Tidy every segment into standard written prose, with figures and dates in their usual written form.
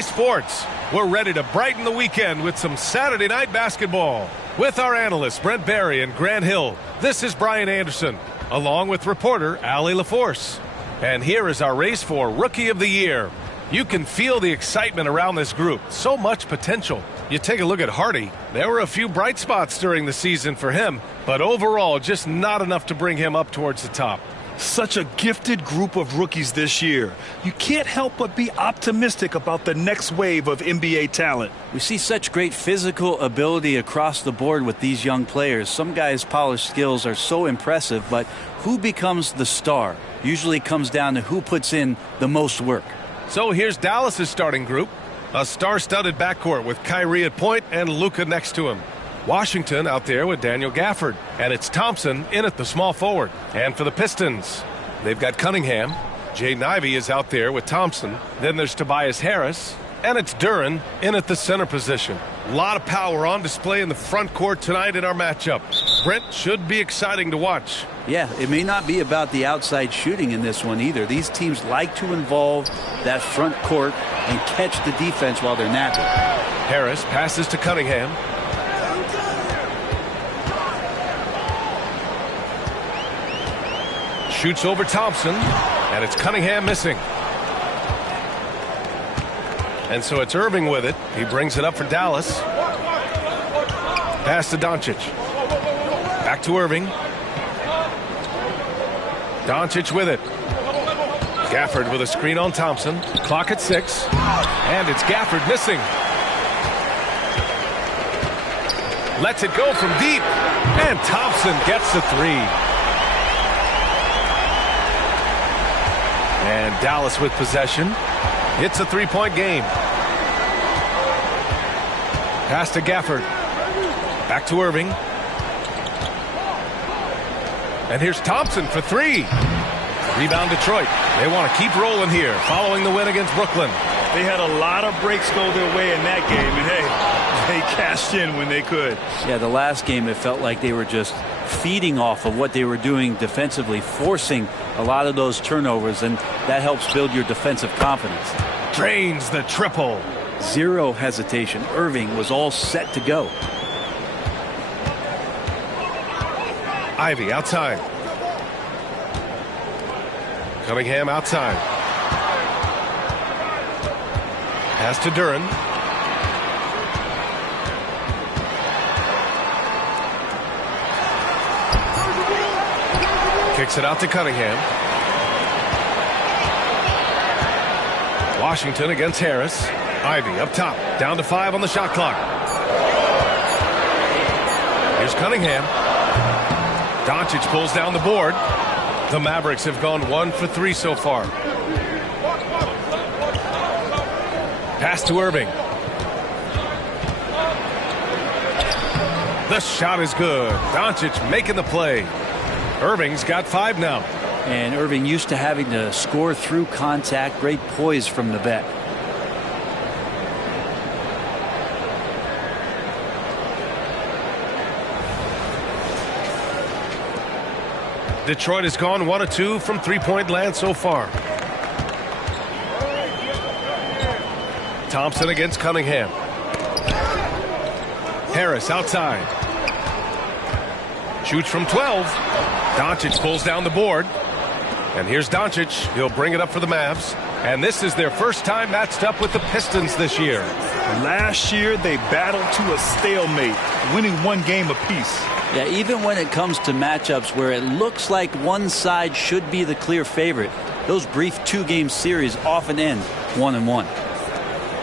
Sports. We're ready to brighten the weekend with some Saturday night basketball. With our analysts Brent Barry and Grant Hill, this is Brian Anderson, along with reporter Allie LaForce. And here is our race for Rookie of the Year. You can feel the excitement around this group. So much potential. You take a look at Hardy. There were a few bright spots during the season for him, but overall just not enough to bring him up towards the top. Such a gifted group of rookies this year. You can't help but be optimistic about the next wave of NBA talent. We see such great physical ability across the board with these young players. Some guys' polished skills are so impressive, but who becomes the star usually comes down to who puts in the most work. So here's Dallas's starting group. A star-studded backcourt with Kyrie at point and Luka next to him. Washington out there with Daniel Gafford, and it's Thompson in at the small forward. And for the Pistons, they've got Cunningham. Jaden Ivey is out there with Thompson. Then there's Tobias Harris, and it's Duren in at the center position. A lot of power on display in the front court tonight in our matchup. Brent, should be exciting to watch. Yeah, it may not be about the outside shooting in this one either. These teams like to involve that front court and catch the defense while they're napping. Harris passes to Cunningham. Shoots over Thompson, and it's Cunningham missing. And so it's Irving with it. He brings it up for Dallas. Pass to Doncic. Back to Irving. Doncic with it. Gafford with a screen on Thompson. Clock at 6. And it's Gafford missing. Lets it go from deep. And Thompson gets the 3. And Dallas with possession. It's a three-point game. Pass to Gafford. Back to Irving. And here's Thompson for 3. Rebound Detroit. They want to keep rolling here following the win against Brooklyn. They had a lot of breaks go their way in that game, and hey, they cashed in when they could. Yeah, the last game it felt like they were just feeding off of what they were doing defensively, forcing a lot of those turnovers, and that helps build your defensive confidence. Drains the triple. Zero hesitation. Irving was all set to go. Ivy outside. Cunningham outside. Pass to Duren. Kicks it out to Cunningham. Washington against Harris. Ivy up top. Down to 5 on the shot clock. Here's Cunningham. Doncic pulls down the board. The Mavericks have gone 1 for 3 so far. Pass to Irving. The shot is good. Doncic making the play. Irving's got 5 now. And Irving used to having to score through contact. Great poise from the vet. Detroit has gone 1 of 2 from three-point land so far. Thompson against Cunningham. Harris outside. Shoots from 12. Doncic pulls down the board. And here's Doncic. He'll bring it up for the Mavs. And this is their first time matched up with the Pistons this year. Last year, they battled to a stalemate, winning 1 game apiece. Yeah, even when it comes to matchups where it looks like one side should be the clear favorite, those brief 2-game series often end 1-1.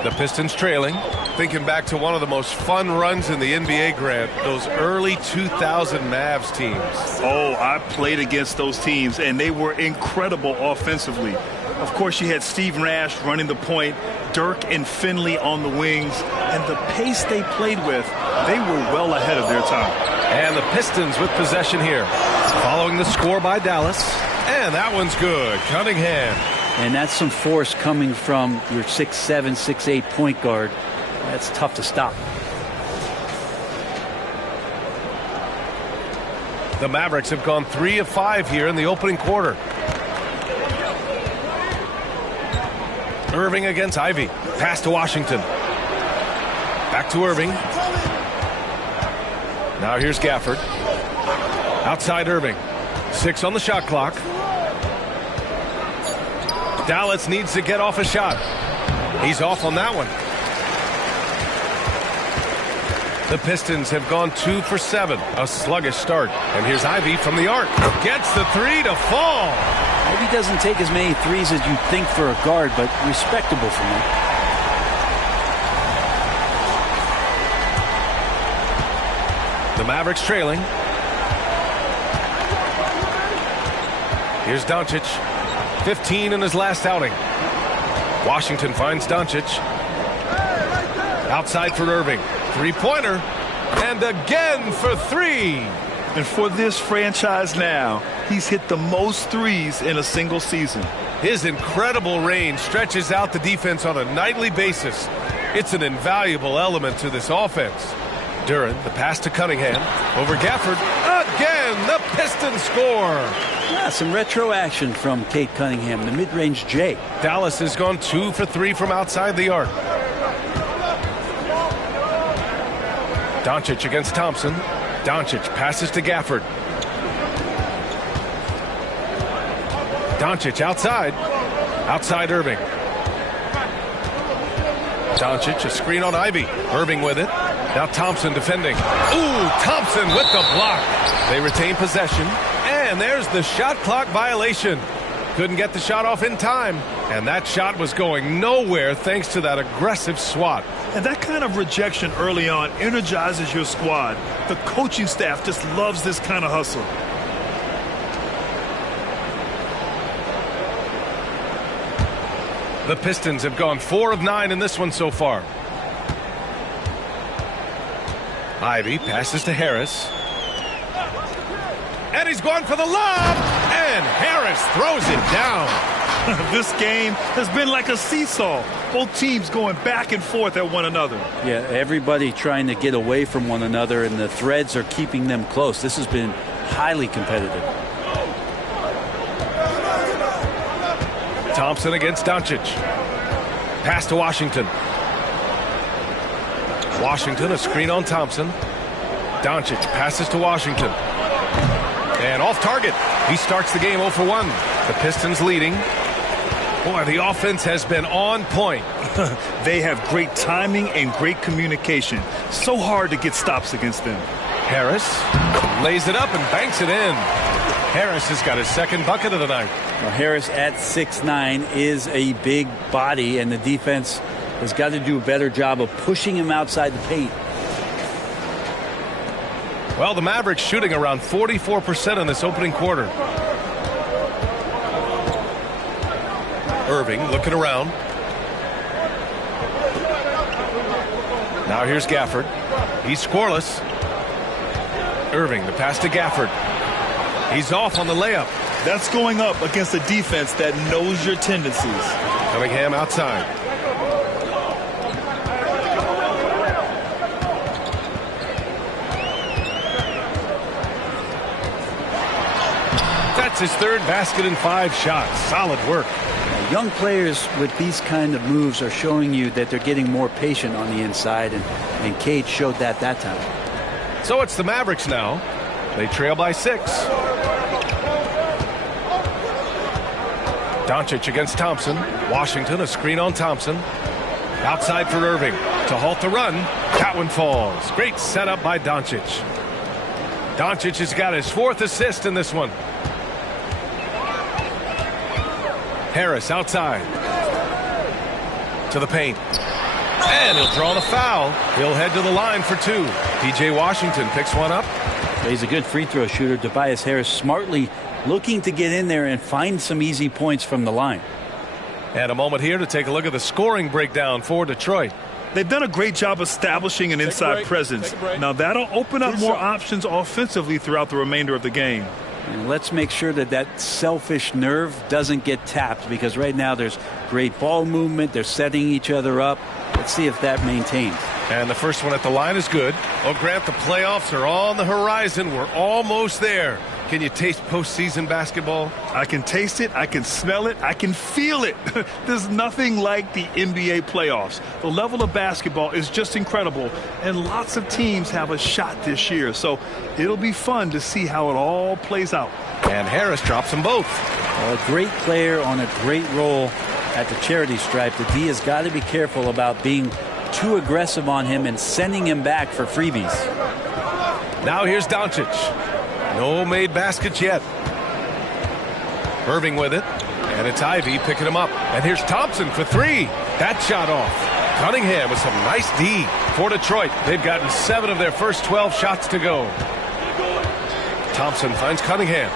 The Pistons trailing. Thinking back to one of the most fun runs in the NBA, Grant, those early 2000 Mavs teams. Oh, I played against those teams, and they were incredible offensively. Of course, you had Steve Nash running the point, Dirk and Finley on the wings, and the pace they played with, they were well ahead of their time. And the Pistons with possession here, following the score by Dallas. And that one's good. Cunningham. And that's some force coming from your 6'7", 6'8" point guard. That's tough to stop. The Mavericks have gone 3 of 5 here in the opening quarter. Irving against Ivy. Pass to Washington. Back to Irving. Now here's Gafford. Outside Irving. 6 on the shot clock. Dallas needs to get off a shot. He's off on that one. The Pistons have gone 2 for 7. A sluggish start. And here's Ivy from the arc. Gets the 3 to fall. Ivy doesn't take as many threes as you'd think for a guard, but respectable for him. The Mavericks trailing. Here's Doncic. 15 in his last outing. Washington finds Doncic. Outside for Irving. Three-pointer. And again for 3. And for this franchise now, he's hit the most threes in a single season. His incredible range stretches out the defense on a nightly basis. It's an invaluable element to this offense. Duran, the pass to Cunningham. Over Gafford. Again, the Pistons score. Yeah, some retro action from Kate Cunningham, the mid-range J. Dallas has gone 2 for 3 from outside the arc. Doncic against Thompson. Doncic passes to Gafford. Doncic outside. Outside Irving. Doncic, a screen on Ivy. Irving with it. Now Thompson defending. Ooh, Thompson with the block. They retain possession. And there's the shot clock violation. Couldn't get the shot off in time. And that shot was going nowhere thanks to that aggressive swat. And that kind of rejection early on energizes your squad. The coaching staff just loves this kind of hustle. The Pistons have gone 4 of 9 in this one so far. Ivy passes to Harris. And he's going for the lob. And Harris throws it down. This game has been like a seesaw. Both teams going back and forth at one another. Yeah, everybody trying to get away from one another, and the threads are keeping them close. This has been highly competitive. Thompson against Doncic. Pass to Washington. Washington, a screen on Thompson. Doncic passes to Washington. And off target. He starts the game 0 for 1. The Pistons leading. Boy, the offense has been on point. They have great timing and great communication. So hard to get stops against them. Harris lays it up and banks it in. Harris has got his second bucket of the night. Well, Harris at 6'9" is a big body, and the defense has got to do a better job of pushing him outside the paint. Well, the Mavericks shooting around 44% in this opening quarter. Irving looking around. Now here's Gafford. He's scoreless. Irving, the pass to Gafford. He's off on the layup. That's going up against a defense that knows your tendencies. Cunningham outside. That's his third basket in 5 shots. Solid work. Young players with these kind of moves are showing you that they're getting more patient on the inside, and Cade showed that time. So it's the Mavericks now. They trail by 6. Doncic against Thompson. Washington, a screen on Thompson. Outside for Irving. To halt the run. That one falls. Great setup by Doncic. Doncic has got his 4th assist in this one. Harris outside. To the paint. And he'll draw the foul. He'll head to the line for 2. P.J. Washington picks one up. He's a good free throw shooter. Tobias Harris smartly looking to get in there and find some easy points from the line. And a moment here to take a look at the scoring breakdown for Detroit. They've done a great job establishing an inside presence. Now that'll open up more options offensively throughout the remainder of the game. And let's make sure that selfish nerve doesn't get tapped, because right now there's great ball movement. They're setting each other up. Let's see if that maintains. And the first one at the line is good. Oh, Grant, the playoffs are on the horizon. We're almost there. Can you taste postseason basketball? I can taste it, I can smell it, I can feel it. There's nothing like the NBA playoffs. The level of basketball is just incredible, and lots of teams have a shot this year. So it'll be fun to see how it all plays out. And Harris drops them both. A great player on a great role at the charity stripe. The D has got to be careful about being too aggressive on him and sending him back for freebies. Now here's Doncic. No made baskets yet. Irving with it. And it's Ivy picking him up. And here's Thompson for three. That shot off. Cunningham with some nice D for Detroit. They've gotten 7 of their first 12 shots to go. Thompson finds Cunningham.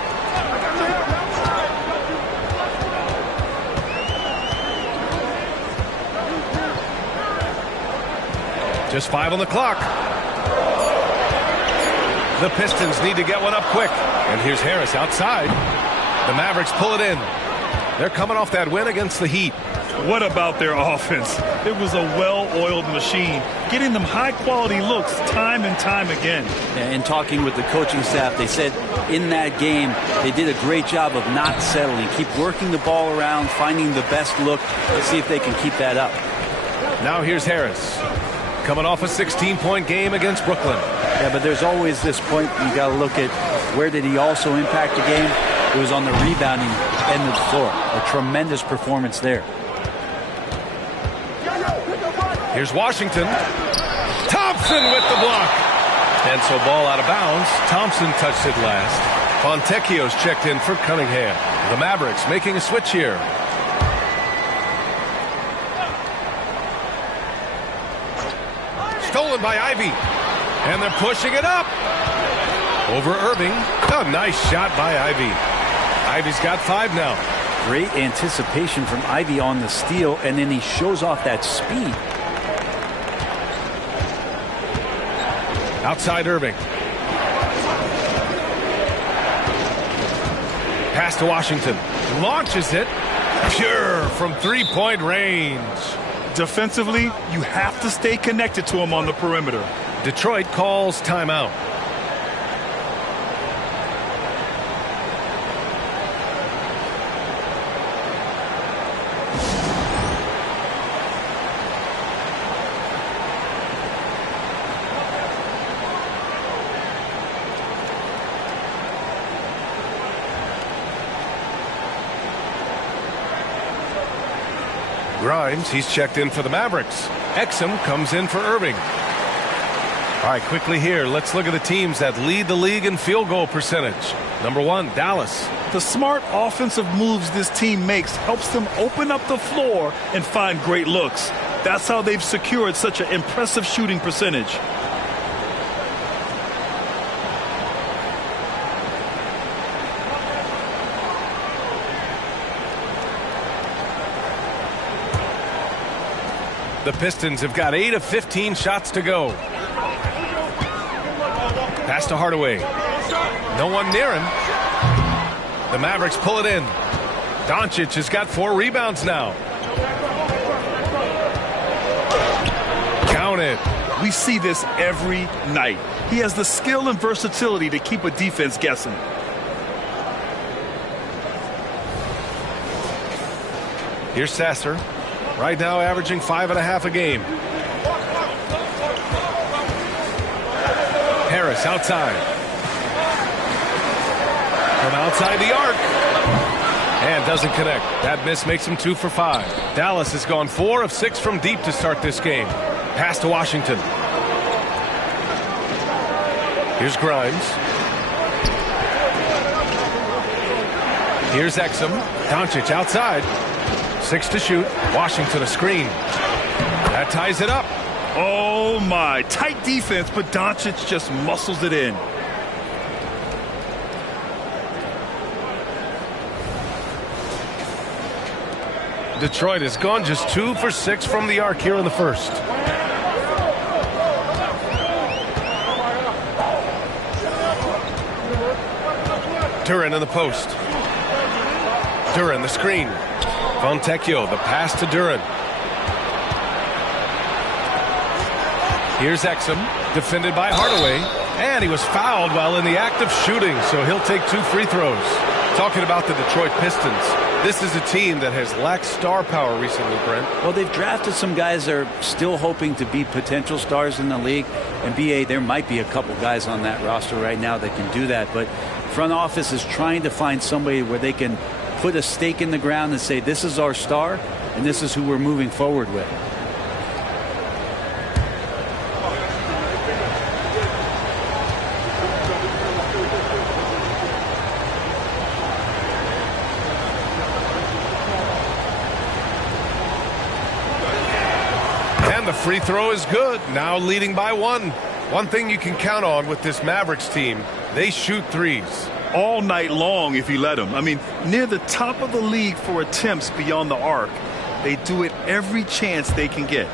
Just 5 on the clock. The Pistons need to get one up quick. And here's Harris outside. The Mavericks pull it in. They're coming off that win against the Heat. What about their offense? It was a well-oiled machine, getting them high-quality looks time and time again. In talking with the coaching staff, they said in that game they did a great job of not settling. Keep working the ball around, finding the best look. Let's see if they can keep that up. Now here's Harris. Coming off a 16-point game against Brooklyn. Yeah, but there's always this point you got to look at where did he also impact the game. It was on the rebounding end of the floor. A tremendous performance there. Here's Washington. Thompson with the block. And so ball out of bounds. Thompson touched it last. Fontecchio's checked in for Cunningham. The Mavericks making a switch here. Stolen by Ivy. And they're pushing it up. Over Irving. A nice shot by Ivy. Ivy's got 5 now. Great anticipation from Ivy on the steal, and then he shows off that speed. Outside Irving. Pass to Washington. Launches it. Pure from 3-point range. Defensively, you have to stay connected to him on the perimeter. Detroit calls timeout. Grimes, he's checked in for the Mavericks. Exum comes in for Irving. All right, quickly here, let's look at the teams that lead the league in field goal percentage. Number 1, Dallas. The smart offensive moves this team makes helps them open up the floor and find great looks. That's how they've secured such an impressive shooting percentage. The Pistons have got 8 of 15 shots to go. Pass to Hardaway. No one near him. The Mavericks pull it in. Doncic has got 4 rebounds now. Count it. We see this every night. He has the skill and versatility to keep a defense guessing. Here's Sasser. Right now averaging 5.5 a game. Harris outside. From outside the arc. And doesn't connect. That miss makes him 2 for 5. Dallas has gone 4 of 6 from deep to start this game. Pass to Washington. Here's Grimes. Here's Exum. Doncic outside. 6 to shoot. Washington a screen. That ties it up. Oh my, tight defense, but Doncic just muscles it in. Detroit has gone just 2 for 6 from the arc here in the first. Duren in the post. Duren the screen. Fontecchio, the pass to Duren. Here's Exum, defended by Hardaway. And he was fouled while in the act of shooting, so he'll take 2 free throws. Talking about the Detroit Pistons, this is a team that has lacked star power recently, Brent. Well, they've drafted some guys that are still hoping to be potential stars in the league. And BA, there might be a couple guys on that roster right now that can do that. But front office is trying to find somebody where they can put a stake in the ground and say, this is our star, and this is who we're moving forward with. The free throw is good. Now leading by 1. One thing you can count on with this Mavericks team, they shoot threes. All night long if you let them. I mean, near the top of the league for attempts beyond the arc. They do it every chance they can get.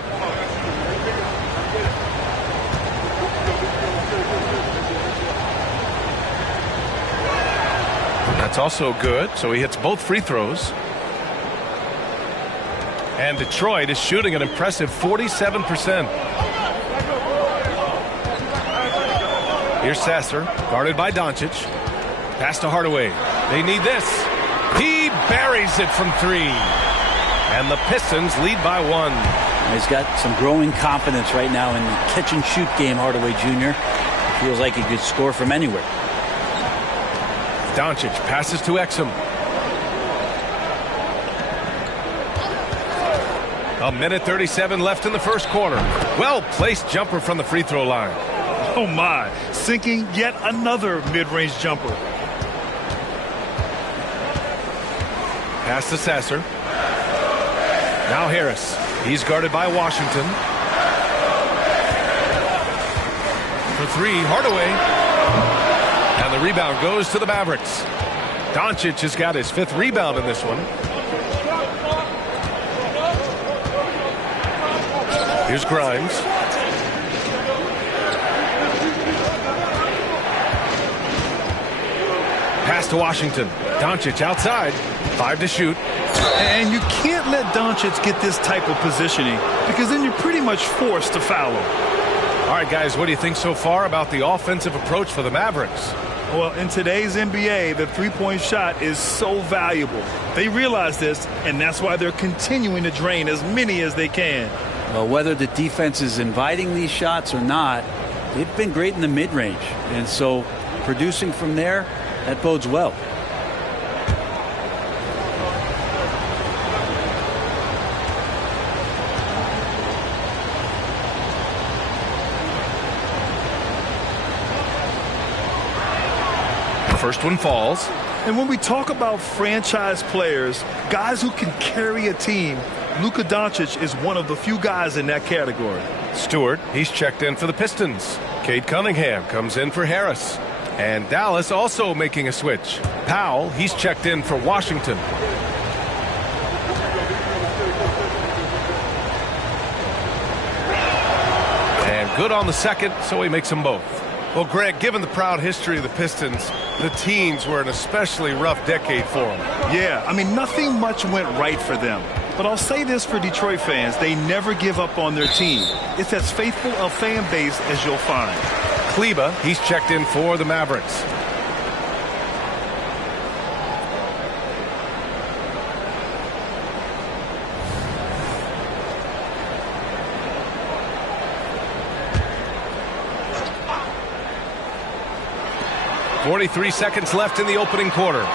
That's also good. So he hits both free throws. And Detroit is shooting an impressive 47%. Here's Sasser, guarded by Doncic. Pass to Hardaway. They need this. He buries it from 3. And the Pistons lead by 1. He's got some growing confidence right now in the catch-and-shoot game, Hardaway Jr. Feels like he could score from anywhere. Doncic passes to Exum. A minute 37 left in the first quarter. Well-placed jumper from the free throw line. Oh, my. Sinking yet another mid-range jumper. Pass to Sasser. Now Harris. He's guarded by Washington. For 3, Hardaway. And the rebound goes to the Mavericks. Doncic has got his 5th rebound in this one. Here's Grimes. Pass to Washington. Doncic outside. 5 to shoot. And you can't let Doncic get this type of positioning because then you're pretty much forced to foul him. All right, guys, what do you think so far about the offensive approach for the Mavericks? Well, in today's NBA, the three-point shot is so valuable. They realize this, and that's why they're continuing to drain as many as they can. Well, whether the defense is inviting these shots or not, they've been great in the mid-range. And so producing from there, that bodes well. First one falls. And when we talk about franchise players, guys who can carry a team, Luka Doncic is one of the few guys in that category. Stewart, he's checked in for the Pistons. Cade Cunningham comes in for Harris. And Dallas also making a switch. Powell, he's checked in for Washington. And good on the second, so he makes them both. Well, Greg, given the proud history of the Pistons, the teens were an especially rough decade for them. Yeah, I mean, nothing much went right for them. But I'll say this for Detroit fans, they never give up on their team. It's as faithful a fan base as you'll find. Kleba, he's checked in for the Mavericks. .43 seconds left in the opening quarter.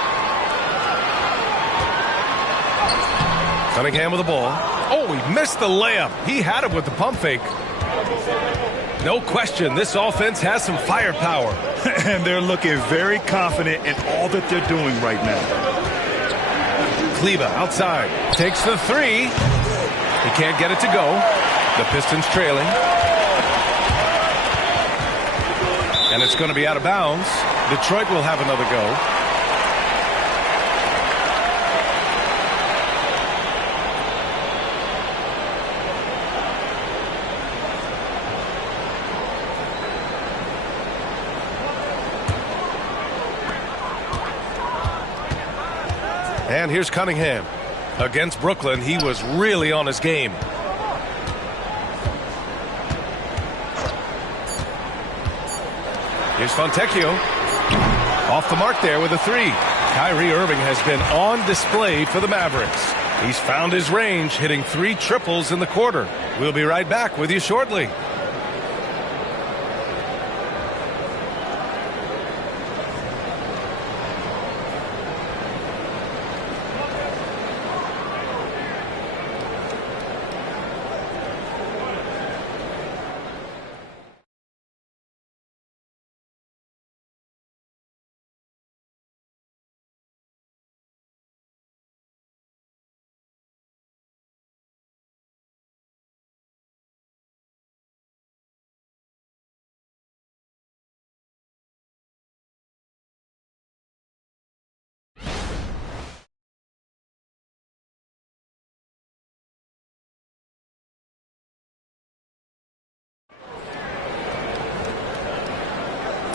Cunningham with the ball. Oh, he missed the layup. He had it with the pump fake. No question, this offense has some firepower. And they're looking very confident in all that they're doing right now. Kleba outside. Takes the 3. He can't get it to go. The Pistons trailing. And it's going to be out of bounds. Detroit will have another go. And here's Cunningham. Against Brooklyn, he was really on his game. Here's Fontecchio. Off the mark there with a three. Kyrie Irving has been on display for the Mavericks. He's found his range, hitting 3 triples in the quarter. We'll be right back with you shortly.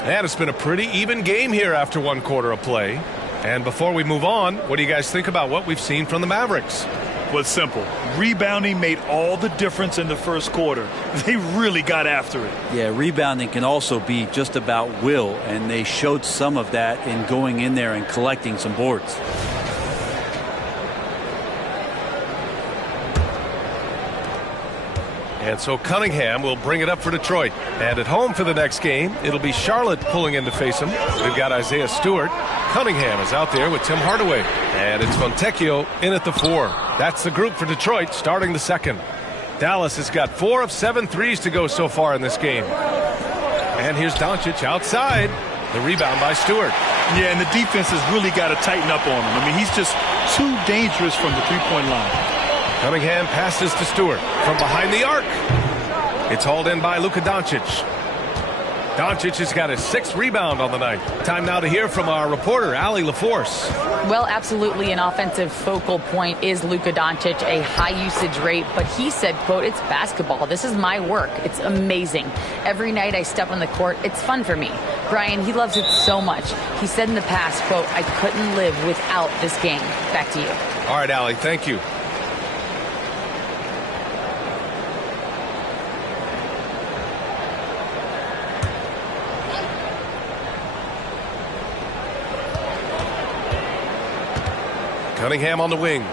And it's been a pretty even game here after 1 quarter of play. And before we move on, what do you guys think about what we've seen from the Mavericks? Well, it's simple. Rebounding made all the difference in the first quarter. They really got after it. Yeah, rebounding can also be just about will, and they showed some of that in going in there and collecting some boards. And so Cunningham will bring it up for Detroit. And at home for the next game, it'll be Charlotte pulling in to face him. We've got Isaiah Stewart. Cunningham is out there with Tim Hardaway. And it's Fontecchio in at the 4. That's the group for Detroit starting the second. Dallas has got 4 of 7 threes to go so far in this game. And here's Doncic outside. The rebound by Stewart. Yeah, and the defense has really got to tighten up on him. I mean, he's just too dangerous from the three-point line. Cunningham passes to Stewart from behind the arc. It's hauled in by Luka Doncic. Doncic has got his 6th rebound on the night. Time now to hear from our reporter, Allie LaForce. Well, absolutely an offensive focal point is Luka Doncic, a high usage rate, but he said, quote, "It's basketball. This is my work. It's amazing. Every night I step on the court, it's fun for me." Brian, he loves it so much. He said in the past, quote, "I couldn't live without this game." Back to you. All right, Allie, thank you. Cunningham on the wing.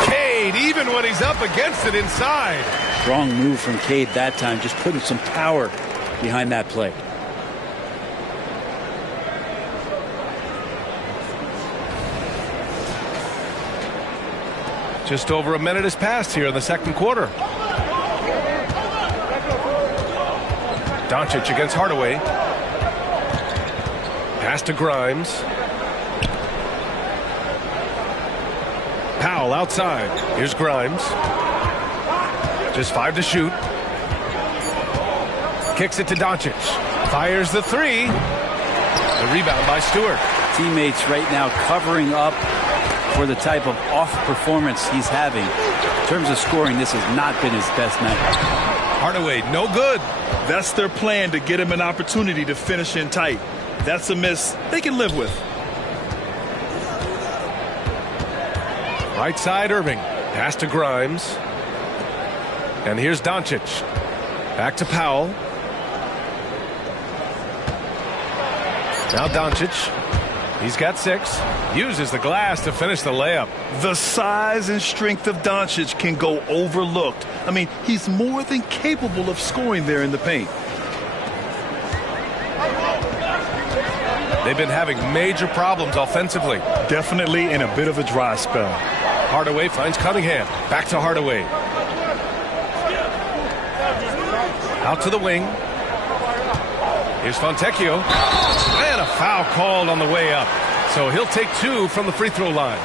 Cade, even when he's up against it inside. Strong move from Cade that time, just putting some power behind that play. Just over a minute has passed here in the second quarter. Doncic against Hardaway. Pass to Grimes. Powell outside. Here's Grimes. Just 5 to shoot. Kicks it to Doncic. Fires the 3. The rebound by Stewart. Teammates right now covering up for the type of off performance he's having. In terms of scoring, this has not been his best night. Hardaway, no good. That's their plan, to get him an opportunity to finish in tight. That's a miss they can live with. Right side, Irving. Pass to Grimes. And here's Doncic. Back to Powell. Now Doncic. He's got 6. Uses the glass to finish the layup. The size and strength of Doncic can go overlooked. I mean, he's more than capable of scoring there in the paint. They've been having major problems offensively. Definitely in a bit of a dry spell. Hardaway finds Cunningham. Back to Hardaway. Out to the wing. Here's Fontecchio. And a foul called on the way up. So he'll take 2 from the free throw line.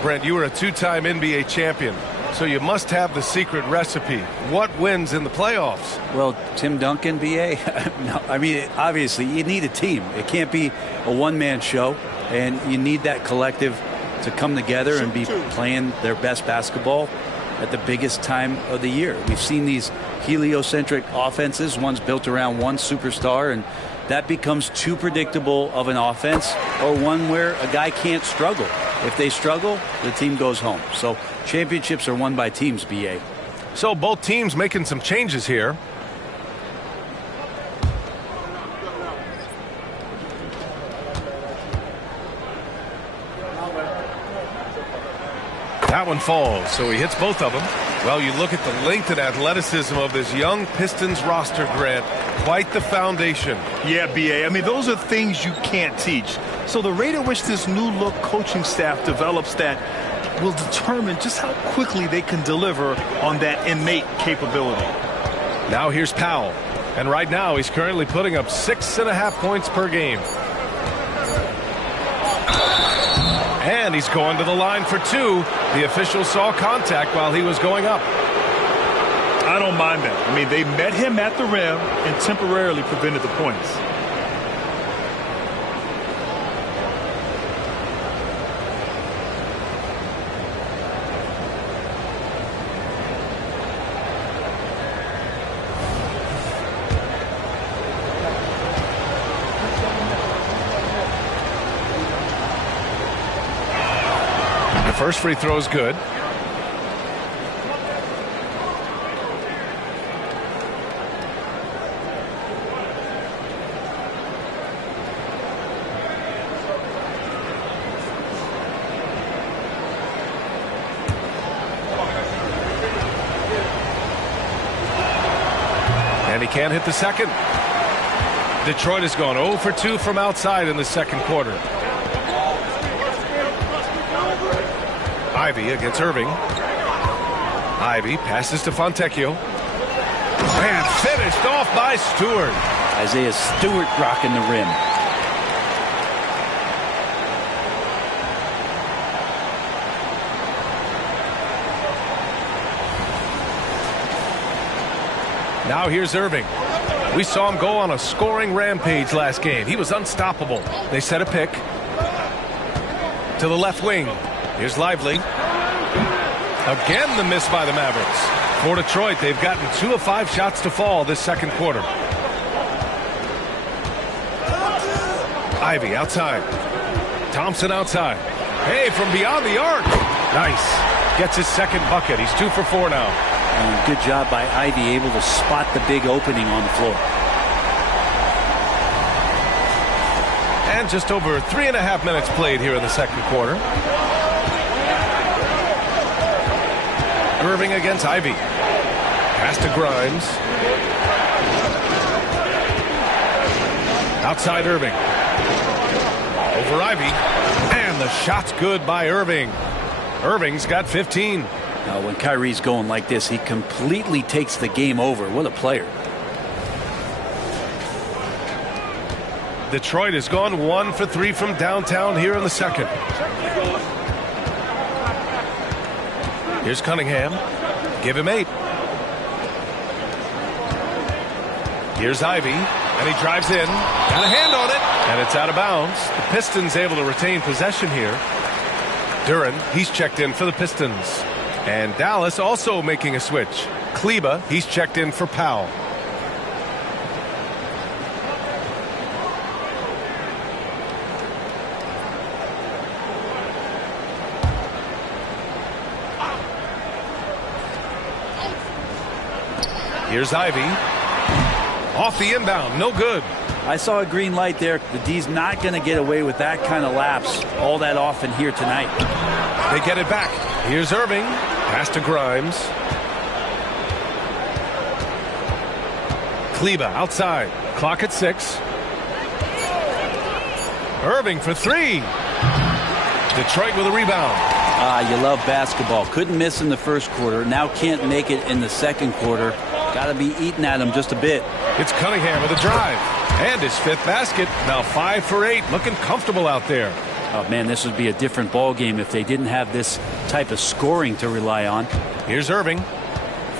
Brent, you were a 2-time NBA champion, so you must have the secret recipe. What wins in the playoffs? Well, Tim Duncan, B.A. No, I mean, obviously, you need a team. It can't be a one-man show, and you need that collective to come together and be playing their best basketball at the biggest time of the year. We've seen these heliocentric offenses, one's built around one superstar, and that becomes too predictable of an offense, or one where a guy can't struggle. If they struggle, the team goes home. So championships are won by teams, B.A. So both teams making some changes here. That one falls, so he hits both of them. Well, you look at the length and athleticism of this young Pistons roster, Grant. Quite the foundation. Yeah, B.A. I mean, those are things you can't teach. So the rate at which this new look coaching staff develops that will determine just how quickly they can deliver on that innate capability. Now here's Powell. And right now he's currently putting up 6.5 points per game. And he's going to the line for two. The official saw contact while he was going up. I don't mind that. I mean, they met him at the rim and temporarily prevented the points. First free throw is good. And he can't hit the second. Detroit has gone 0 for 2 from outside in the second quarter. Ivy against Irving. Ivy passes to Fontecchio. And finished off by Stewart. Isaiah Stewart rocking the rim. Now here's Irving. We saw him go on a scoring rampage last game. He was unstoppable. They set a pick to the left wing. Here's Lively. Again, the miss by the Mavericks. For Detroit, they've gotten 2 of 5 shots to fall this second quarter. Ivy outside. Thompson outside. Hey, from beyond the arc. Nice. Gets his second bucket. He's 2 for 4 now. And good job by Ivy, able to spot the big opening on the floor. And just over 3.5 minutes played here in the second quarter. Irving against Ivy. Pass to Grimes. Outside Irving. Over Ivy. And the shot's good by Irving. Irving's got 15. Now, when Kyrie's going like this, he completely takes the game over. What a player. Detroit has gone 1 for 3 from downtown here in the second. Here's Cunningham. Give him 8. Here's Ivy. And he drives in. Got a hand on it. And it's out of bounds. The Pistons able to retain possession here. Duren, he's checked in for the Pistons. And Dallas also making a switch. Kleba, he's checked in for Powell. Here's Ivy. Off the inbound. No good. I saw a green light there. The D's not going to get away with that kind of lapse all that often here tonight. They get it back. Here's Irving. Pass to Grimes. Kleba outside. Clock at 6. Irving for 3. Detroit with a rebound. You love basketball. Couldn't miss in the first quarter. Now can't make it in the second quarter. Got to be eating at him just a bit. It's Cunningham with a drive. And his 5th basket. Now 5 for 8. Looking comfortable out there. Oh, man, this would be a different ball game if they didn't have this type of scoring to rely on. Here's Irving.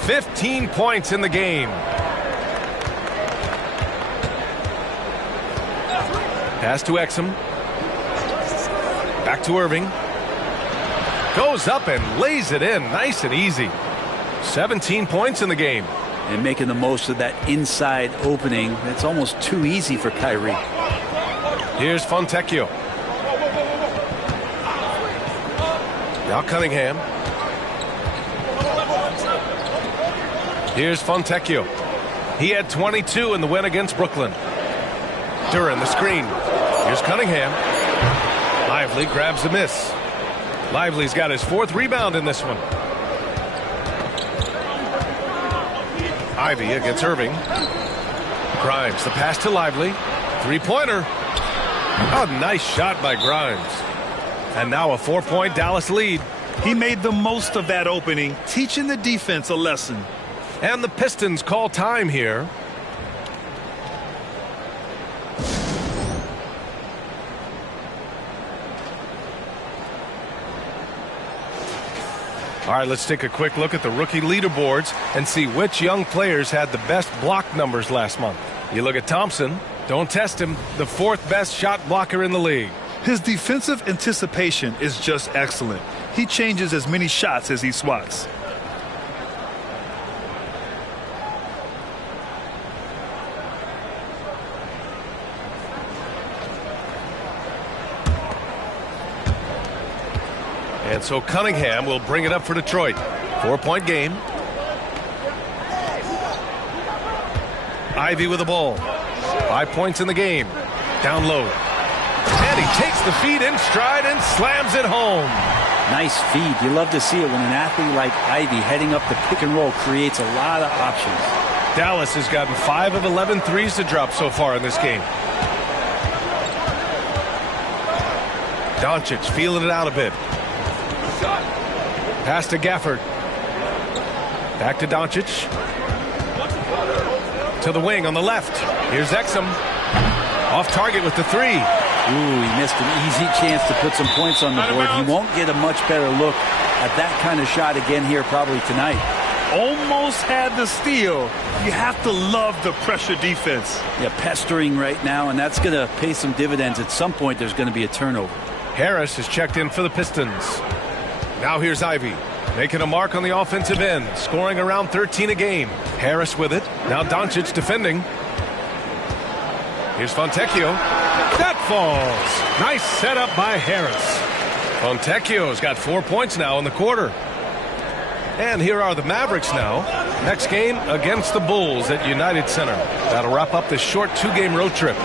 15 points in the game. Pass to Exum. Back to Irving. Goes up and lays it in. Nice and easy. 17 points in the game. And making the most of that inside opening. It's almost too easy for Kyrie. Here's Fontecchio. Now Cunningham. Here's Fontecchio. He had 22 in the win against Brooklyn. Duran the screen. Here's Cunningham. Lively grabs the miss. Lively's got his 4th rebound in this one. Ivy against Irving. Grimes, the pass to Lively. Three-pointer. A nice shot by Grimes. And now a 4-point Dallas lead. He made the most of that opening, teaching the defense a lesson. And the Pistons call time here. All right, let's take a quick look at the rookie leaderboards and see which young players had the best block numbers last month. You look at Thompson. Don't test him. The 4th best shot blocker in the league. His defensive anticipation is just excellent. He changes as many shots as he swats. And so Cunningham will bring it up for Detroit. 4-point game. Ivy with the ball. 5 points in the game. Down low. And he takes the feed in stride and slams it home. Nice feed. You love to see it when an athlete like Ivy heading up the pick and roll creates a lot of options. Dallas has gotten 5 of 11 threes to drop so far in this game. Doncic feeling it out a bit. Pass to Gafford. Back to Doncic. To the wing on the left. Here's Exum. Off target with the 3. Ooh, he missed an easy chance to put some points on the board. He won't get a much better look at that kind of shot again here probably tonight. Almost had the steal. You have to love the pressure defense. Yeah, pestering right now, and that's going to pay some dividends. At some point, there's going to be a turnover. Harris is checked in for the Pistons. Now here's Ivy. Making a mark on the offensive end. Scoring around 13 a game. Harris with it. Now Doncic defending. Here's Fontecchio. That falls. Nice setup by Harris. Fontecchio's got 4 points now in the quarter. And here are the Mavericks now. Next game against the Bulls at United Center. That'll wrap up this short 2-game road trip.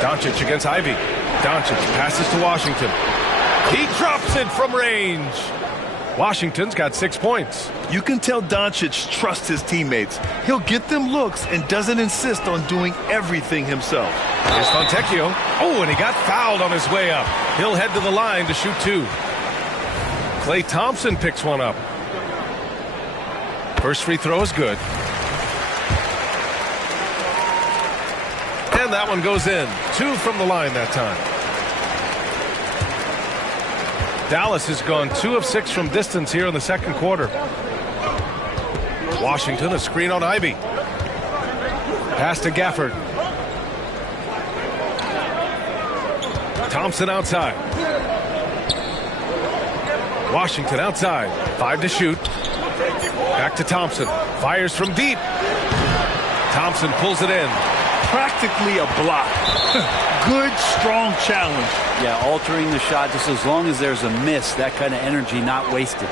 Doncic against Ivy. Doncic passes to Washington. He drops it from range. Washington's got 6 points. You can tell Doncic trusts his teammates. He'll get them looks and doesn't insist on doing everything himself. Here's Fontecchio. Oh, and he got fouled on his way up. He'll head to the line to shoot 2. Klay Thompson picks one up. First free throw is good. And that one goes in. 2 from the line that time. Dallas has gone 2 of 6 from distance here in the second quarter. Washington, a screen on Ivy. Pass to Gafford. Thompson outside. Washington outside. 5 to shoot. Back to Thompson. Fires from deep. Thompson pulls it in. Practically a block. Good, strong challenge. Yeah, altering the shot just as long as there's a miss. That kind of energy not wasted.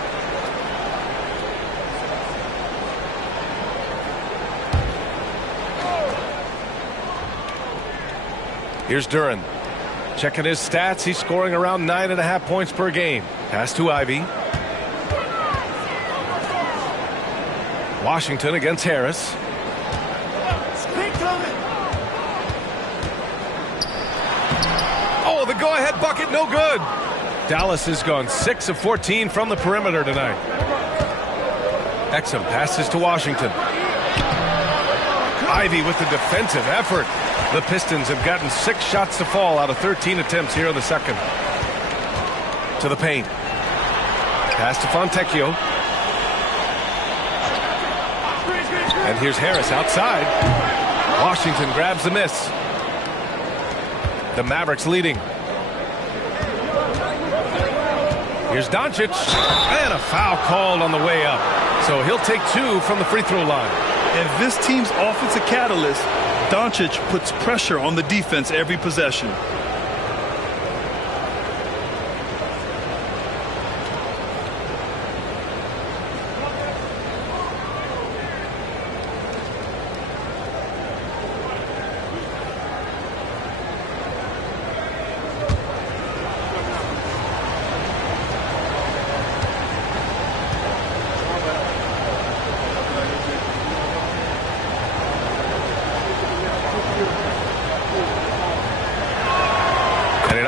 Here's Duran. Checking his stats. He's scoring around 9.5 points per game. Pass to Ivy. Washington against Harris. Oh, the go-ahead bucket, no good. Dallas has gone 6 of 14 from the perimeter tonight. Exum passes to Washington. Ivy with the defensive effort. The Pistons have gotten 6 shots to fall out of 13 attempts here in the second. To the paint. Pass to Fontecchio. And here's Harris outside. Washington grabs the miss. The Mavericks leading. Here's Doncic. And a foul called on the way up. So he'll take 2 from the free throw line. And this team's offensive catalyst, Doncic puts pressure on the defense every possession.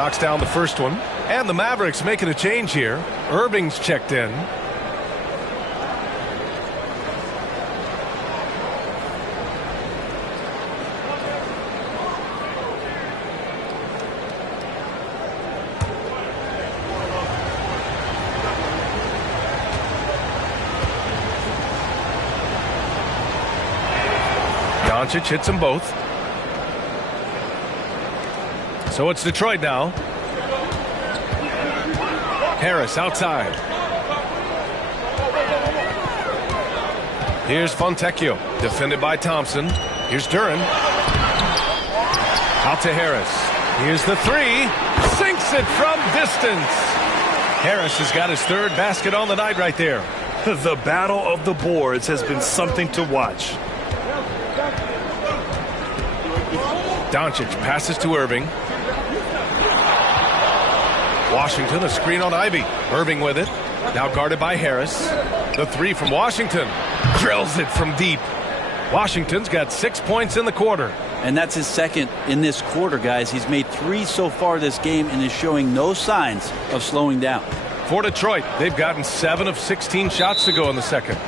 knocks down the first one. And the Mavericks making a change here. Irving's checked in. Doncic hits them both. So it's Detroit now. Harris outside. Here's Fontecchio, defended by Thompson. Here's Duren. Out to Harris. Here's the three. Sinks it from distance. Harris has got his third basket on the night right there. The battle of the boards has been something to watch. Doncic passes to Irving. Washington, a screen on Ivy. Irving with it. Now guarded by Harris. The three from Washington. Drills it from deep. Washington's got 6 points in the quarter. And that's his second in this quarter, guys. He's made 3 so far this game and is showing no signs of slowing down. For Detroit, they've gotten 7 of 16 shots to go in the second.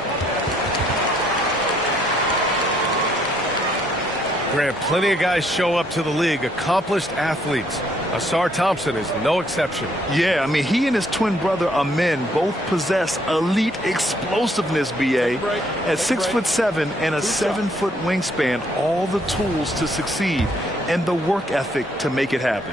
Grant, plenty of guys show up to the league, accomplished athletes. Asar Thompson is no exception. Yeah, I mean, he and his twin brother Amin both possess elite explosiveness, B.A. At 6'7" and a 7-foot wingspan, all the tools to succeed and the work ethic to make it happen.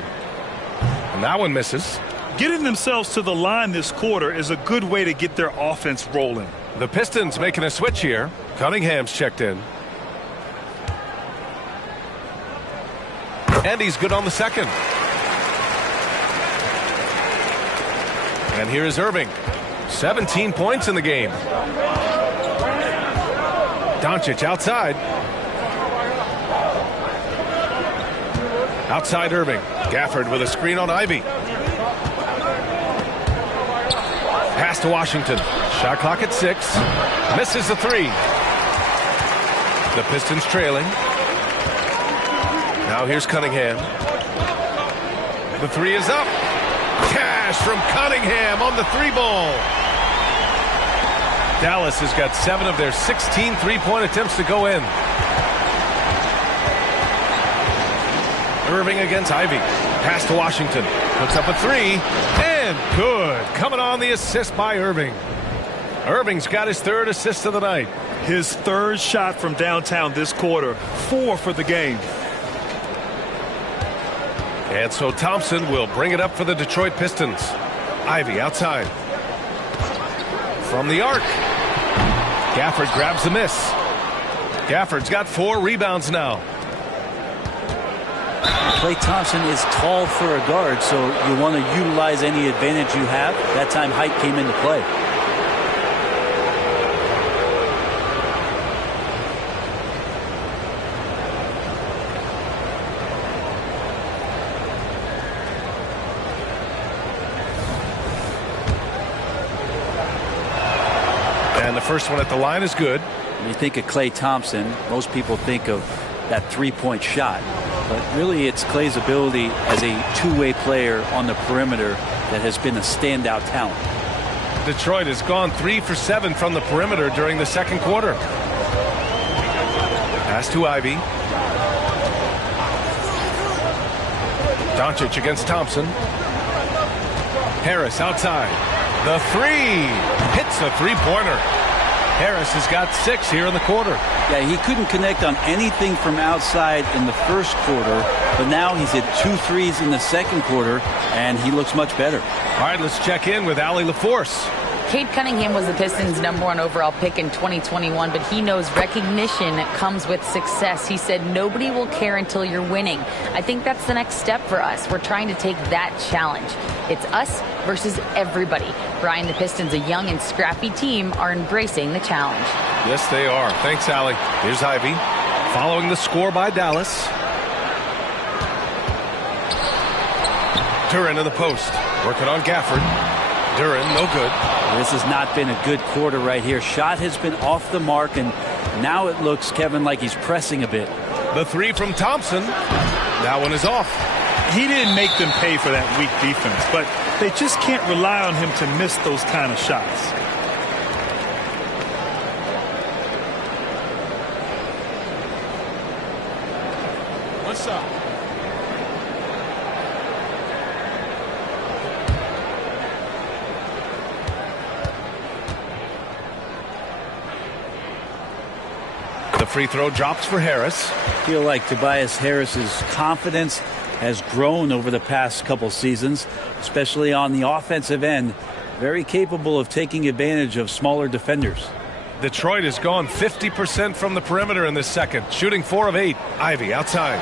And that one misses. Getting themselves to the line this quarter is a good way to get their offense rolling. The Pistons making a switch here. Cunningham's checked in. And he's good on the second. And here is Irving. 17 points in the game. Doncic outside. Outside Irving. Gafford with a screen on Ivy. Pass to Washington. Shot clock at 6. Misses the three. The Pistons trailing. Now here's Cunningham. The three is up. Cash from Cunningham on the three ball. Dallas has got 7 of their 16 three-point attempts to go in. Irving against Ivy. Pass to Washington. Puts up a three. And good. Coming on the assist by Irving. Irving's got his 3rd assist of the night. His 3rd shot from downtown this quarter. 4 for the game. And so Thompson will bring it up for the Detroit Pistons. Ivy outside. From the arc. Gafford grabs the miss. Gafford's got 4 rebounds now. Klay Thompson is tall for a guard, so you want to utilize any advantage you have. That time height came into play. And the first one at the line is good. When you think of Klay Thompson, most people think of that three-point shot. But really, it's Klay's ability as a two-way player on the perimeter that has been a standout talent. Detroit has gone 3 for 7 from the perimeter during the second quarter. Pass to Ivy. Doncic against Thompson. Harris outside. The three. Hits a three-pointer. Harris has got 6 here in the quarter. Yeah, he couldn't connect on anything from outside in the first quarter, but now he's hit 2 threes in the second quarter, and he looks much better. All right, let's check in with Allie LaForce. Cade Cunningham was the Pistons' #1 overall pick in 2021, but he knows recognition comes with success. He said, nobody will care until you're winning. I think that's the next step for us. We're trying to take that challenge. It's us versus everybody. Brian, the Pistons, a young and scrappy team, are embracing the challenge. Yes, they are. Thanks, Allie. Here's Ivy. Following the score by Dallas. Duren in the post. Working on Gafford. Duren, no good. This has not been a good quarter right here. Shot has been off the mark, and now it looks, Kevin, like he's pressing a bit. The three from Thompson. That one is off. He didn't make them pay for that weak defense, but they just can't rely on him to miss those kind of shots. What's up? The free throw drops for Harris. I feel like Tobias Harris's confidence has grown over the past couple seasons, especially on the offensive end. Very capable of taking advantage of smaller defenders. Detroit has gone 50% from the perimeter in this second, shooting 4 of 8. Ivy outside.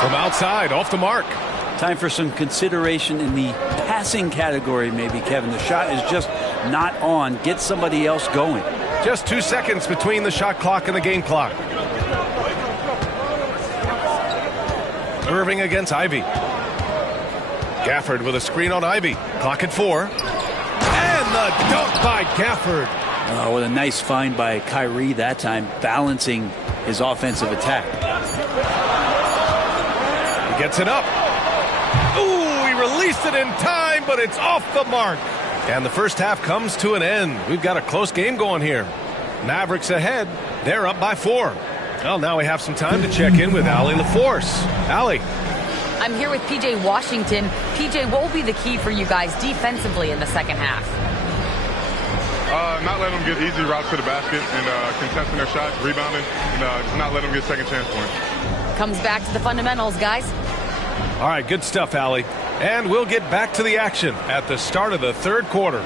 From outside, off the mark. Time for some consideration in the passing category, maybe, Kevin. The shot is just not on. Get somebody else going. Just 2 seconds between the shot clock and the game clock. Irving against Ivy. Gafford with a screen on Ivy. Clock at 4. And the dunk by Gafford. Oh, what a nice find by Kyrie that time, balancing his offensive attack. He gets it up. Ooh, he released it in time, but it's off the mark. And the first half comes to an end. We've got a close game going here. Mavericks ahead. They're up by 4. Well, now we have some time to check in with Allie LaForce. Allie. I'm here with PJ Washington. PJ, what will be the key for you guys defensively in the second half? Not letting them get easy routes to the basket and contesting their shots, rebounding, and just not letting them get second chance points. Comes back to the fundamentals, guys. All right, good stuff, Allie. And we'll get back to the action at the start of the third quarter.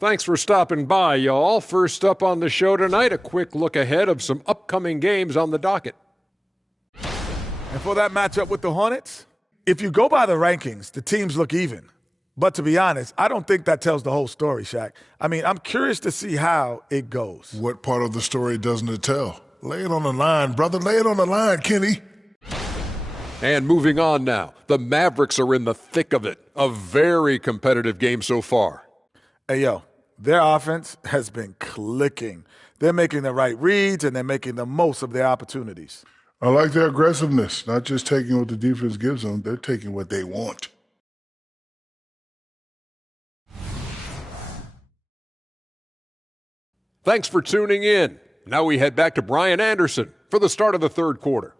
Thanks for stopping by, y'all. First up on the show tonight, a quick look ahead of some upcoming games on the docket. And for that matchup with the Hornets, if you go by the rankings, the teams look even. But to be honest, I don't think that tells the whole story, Shaq. I mean, I'm curious to see how it goes. What part of the story doesn't it tell? Lay it on the line, brother. Lay it on the line, Kenny. And moving on now, the Mavericks are in the thick of it. A very competitive game so far. Hey, yo, their offense has been clicking. They're making the right reads, and they're making the most of their opportunities. I like their aggressiveness, not just taking what the defense gives them. They're taking what they want. Thanks for tuning in. Now we head back to Brian Anderson for the start of the third quarter.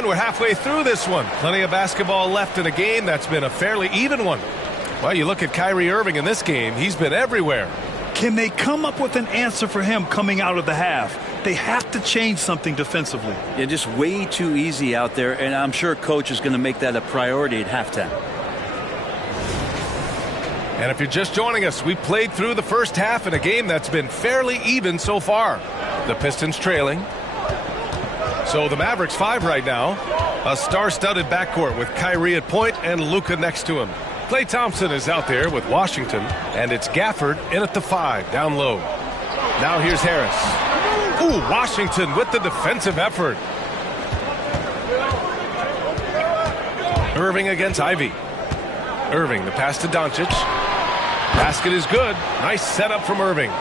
And we're halfway through this one. Plenty of basketball left in a game that's been a fairly even one. Well, you look at Kyrie Irving in this game. He's been everywhere. Can they come up with an answer for him coming out of the half? They have to change something defensively. Yeah, just way too easy out there, and I'm sure coach is going to make that a priority at halftime. And if you're just joining us, we played through the first half in a game that's been fairly even so far. The Pistons trailing. So the Mavericks 5 right now. A star-studded backcourt with Kyrie at point and Luka next to him. Klay Thompson is out there with Washington, and it's Gafford in at the 5, down low. Now here's Harris. Ooh, Washington with the defensive effort. Irving against Ivy. Irving, the pass to Doncic. Basket is good. Nice setup from Irving.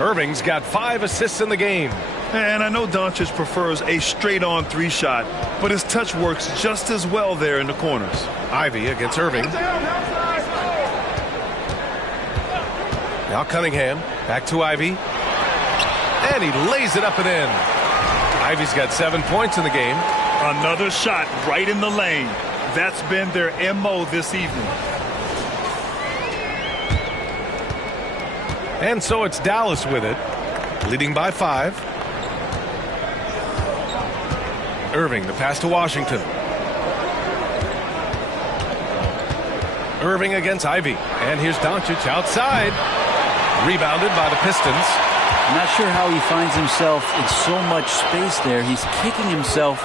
Irving's got 5 assists in the game. And I know Doncic prefers a straight-on 3-shot, but his touch works just as well there in the corners. Ivy against Irving. Now Cunningham. Back to Ivy. And he lays it up and in. Ivy's got 7 points in the game. Another shot right in the lane. That's been their MO this evening. And so it's Dallas with it, leading by 5. Irving, the pass to Washington. Irving against Ivy. And here's Doncic outside. Rebounded by the Pistons. I'm not sure how he finds himself in so much space there. He's kicking himself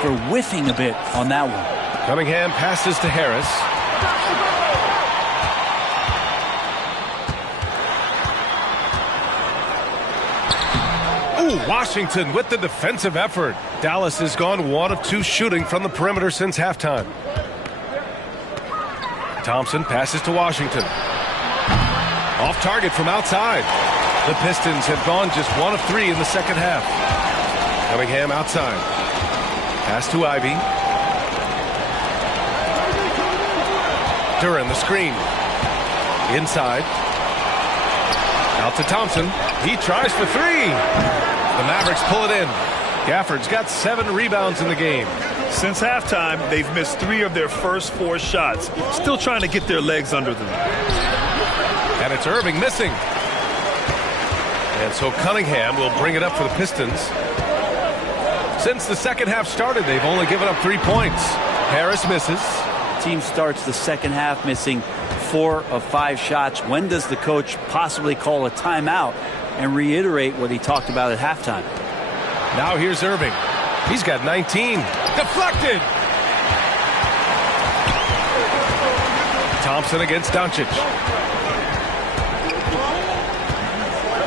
for whiffing a bit on that one. Cunningham passes to Harris. Ooh, Washington with the defensive effort. Dallas has gone 1 of 2 shooting from the perimeter since halftime. Thompson passes to Washington. Off target from outside. The Pistons have gone just 1 of 3 in the second half. Cunningham outside. Pass to Ivy. Duran, the screen. Inside. Out to Thompson. He tries for 3. The Mavericks pull it in. Gafford's got 7 rebounds in the game. Since halftime, they've missed 3 of their first 4 shots. Still trying to get their legs under them. And it's Irving missing. And so Cunningham will bring it up for the Pistons. Since the second half started, they've only given up 3 points. Harris misses. Team starts the second half missing 4 of 5 shots. When does the coach possibly call a timeout and reiterate what he talked about at halftime? Now here's Irving. He's got 19. Deflected! Thompson against Doncic.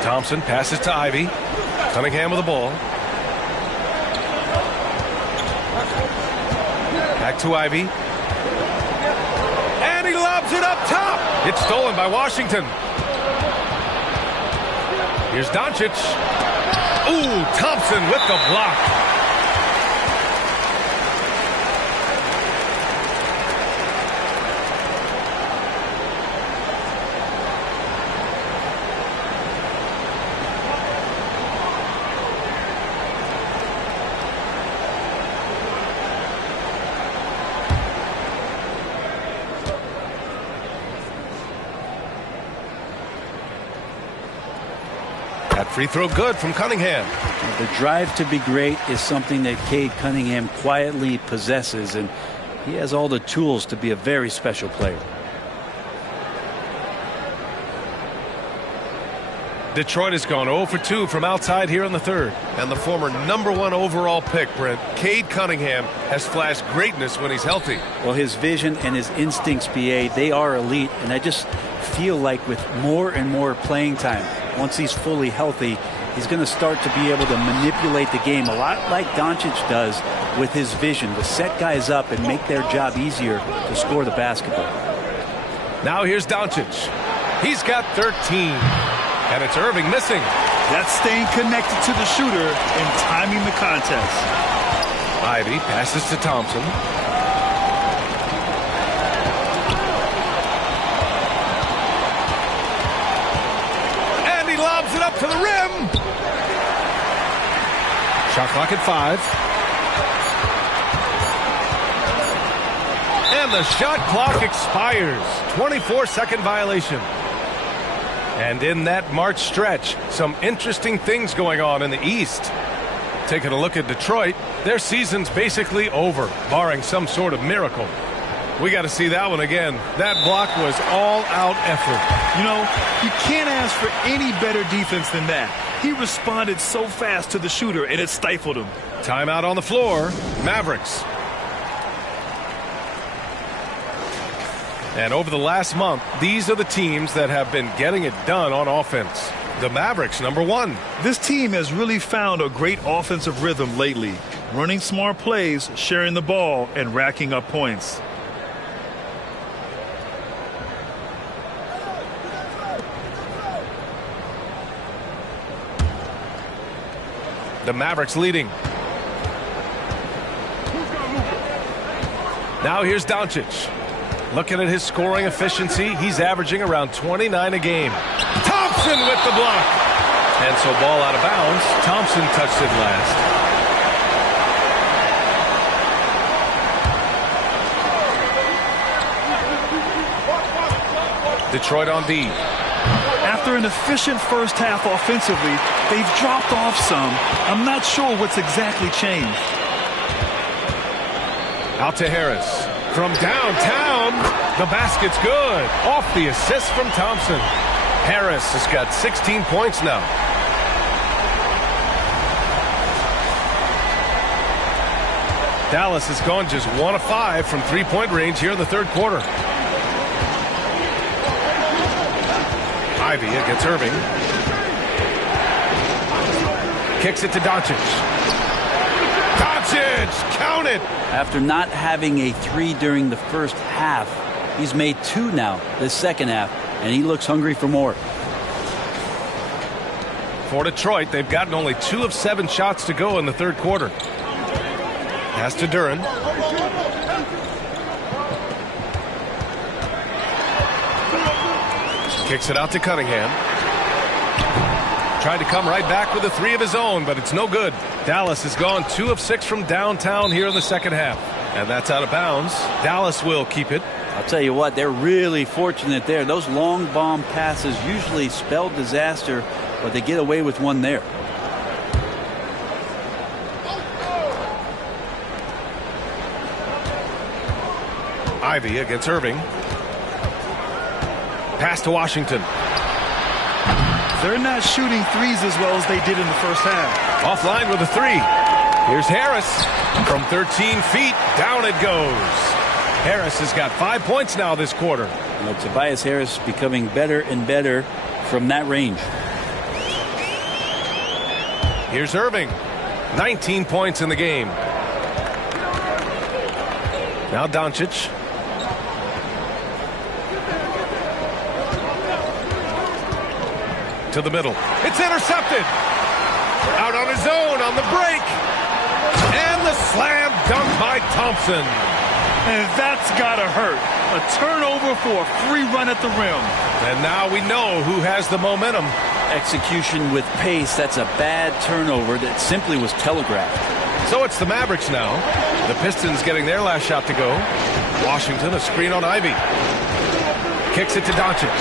Thompson passes to Ivy. Cunningham with the ball. Back to Ivy. And he lobs it up top. It's stolen by Washington. Here's Doncic. Ooh, Thompson with the block. Free throw good from Cunningham. The drive to be great is something that Cade Cunningham quietly possesses, and he has all the tools to be a very special player. Detroit has gone 0 for 2 from outside here in the third. And the former #1 overall pick, Brent, Cade Cunningham, has flashed greatness when he's healthy. Well, his vision and his instincts, BA, they are elite. And I just feel like with more and more playing time, once he's fully healthy, he's going to start to be able to manipulate the game a lot like Doncic does with his vision, to set guys up and make their job easier to score the basketball. Now here's Doncic. He's got 13. And it's Irving missing. That's staying connected to the shooter and timing the contest. Ivy passes to Thompson. And he lobs it up to the rim. Shot clock at 5. And the shot clock expires. 24-second violation. And in that March stretch, some interesting things going on in the East. Taking a look at Detroit, their season's basically over, barring some sort of miracle. We got to see that one again. That block was all-out effort. You know, you can't ask for any better defense than that. He responded so fast to the shooter, and it stifled him. Timeout on the floor. Mavericks. And over the last month, these are the teams that have been getting it done on offense. The Mavericks, number one. This team has really found a great offensive rhythm lately. Running smart plays, sharing the ball, and racking up points. The Mavericks leading. Now here's Doncic. Looking at his scoring efficiency, he's averaging around 29 a game. Thompson with the block. And so ball out of bounds. Thompson touched it last. Detroit on D. After an efficient first half offensively, they've dropped off some. I'm not sure what's exactly changed. Out to Harris. From downtown, the basket's good. Off the assist from Thompson. Harris has got 16 points now. Dallas has gone just 1 of 5 from three-point range here in the third quarter. Ivy against Irving. Kicks it to Doncic. Doncic, count it! After not having a 3 during the first half, he's made 2 now this second half, and he looks hungry for more. For Detroit, they've gotten only 2 of 7 shots to go in the third quarter. Pass to Duren. Kicks it out to Cunningham. Tried to come right back with a 3 of his own, but it's no good. Dallas has gone 2 of 6 from downtown here in the second half. And that's out of bounds. Dallas will keep it. I'll tell you what, they're really fortunate there. Those long bomb passes usually spell disaster, but they get away with one there. Ivy against Irving. Pass to Washington. They're not shooting threes as well as they did in the first half. Offline with a 3. Here's Harris. From 13 feet, down it goes. Harris has got 5 points now this quarter. Tobias Harris becoming better and better from that range. Here's Irving. 19 points in the game. Now Doncic. To the middle. It's intercepted. Out on his own on the break. And the slam dunk by Thompson. And that's got to hurt. A turnover for a free run at the rim. And now we know who has the momentum. Execution with pace. That's a bad turnover that simply was telegraphed. So it's the Mavericks now. The Pistons getting their last shot to go. Washington, a screen on Ivy. Kicks it to Doncic.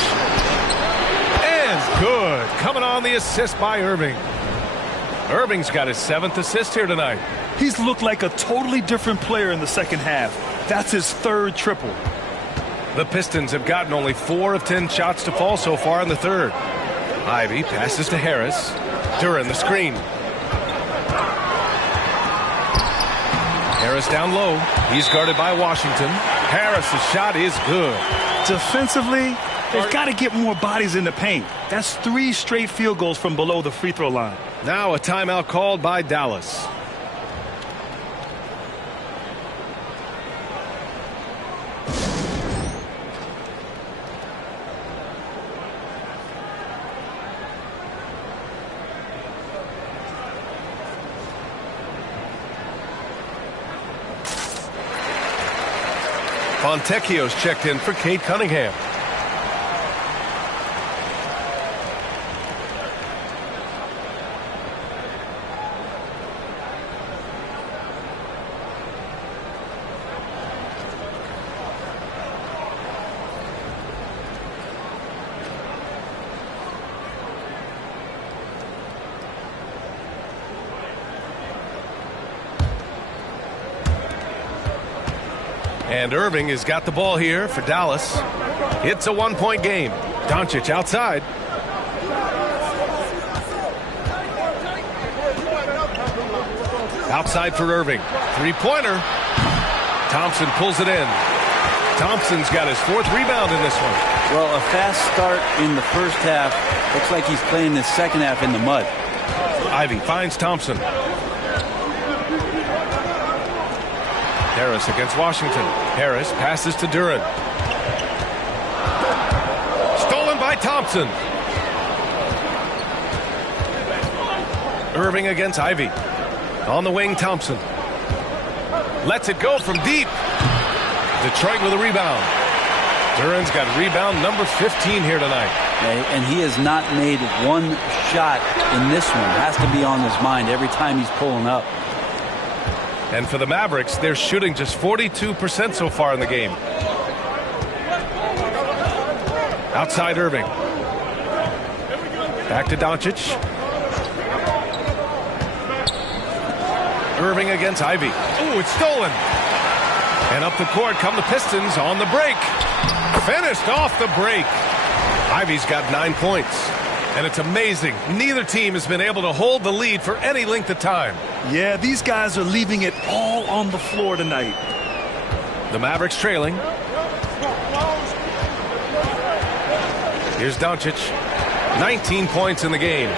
Good. Coming on the assist by Irving. Irving's got his 7th assist here tonight. He's looked like a totally different player in the second half. That's his 3rd triple. The Pistons have gotten only 4 of 10 shots to fall so far in the third. Ivy passes to Harris. Duren the screen. Harris down low. He's guarded by Washington. Harris's shot is good. Defensively, they've got to get more bodies in the paint. That's 3 straight field goals from below the free throw line. Now a timeout called by Dallas. Fontecchio's checked in for Cade Cunningham. And Irving has got the ball here for Dallas. It's a one-point game. Doncic outside. Outside for Irving. Three-pointer. Thompson pulls it in. Thompson's got his fourth rebound in this one. Well, a fast start in the first half. Looks like he's playing the second half in the mud. Ivy finds Thompson. Harris against Washington. Harris passes to Duran. Stolen by Thompson. Irving against Ivy. On the wing, Thompson. Lets it go from deep. Detroit with a rebound. Duran's got rebound number 15 here tonight. And he has not made one shot in this one. Has to be on his mind every time he's pulling up. And for the Mavericks, they're shooting just 42% so far in the game. Outside Irving. Back to Doncic. Irving against Ivy. Ooh, it's stolen. And up the court come the Pistons on the break. Finished off the break. Ivy's got 9 points. And it's amazing. Neither team has been able to hold the lead for any length of time. Yeah, these guys are leaving it all on the floor tonight. The Mavericks trailing. Here's Doncic. 19 points in the game.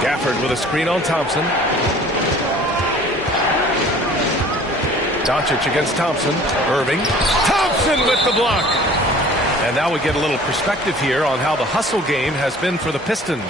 Gafford with a screen on Thompson. Doncic against Thompson. Irving. Thompson with the block. And now we get a little perspective here on how the hustle game has been for the Pistons.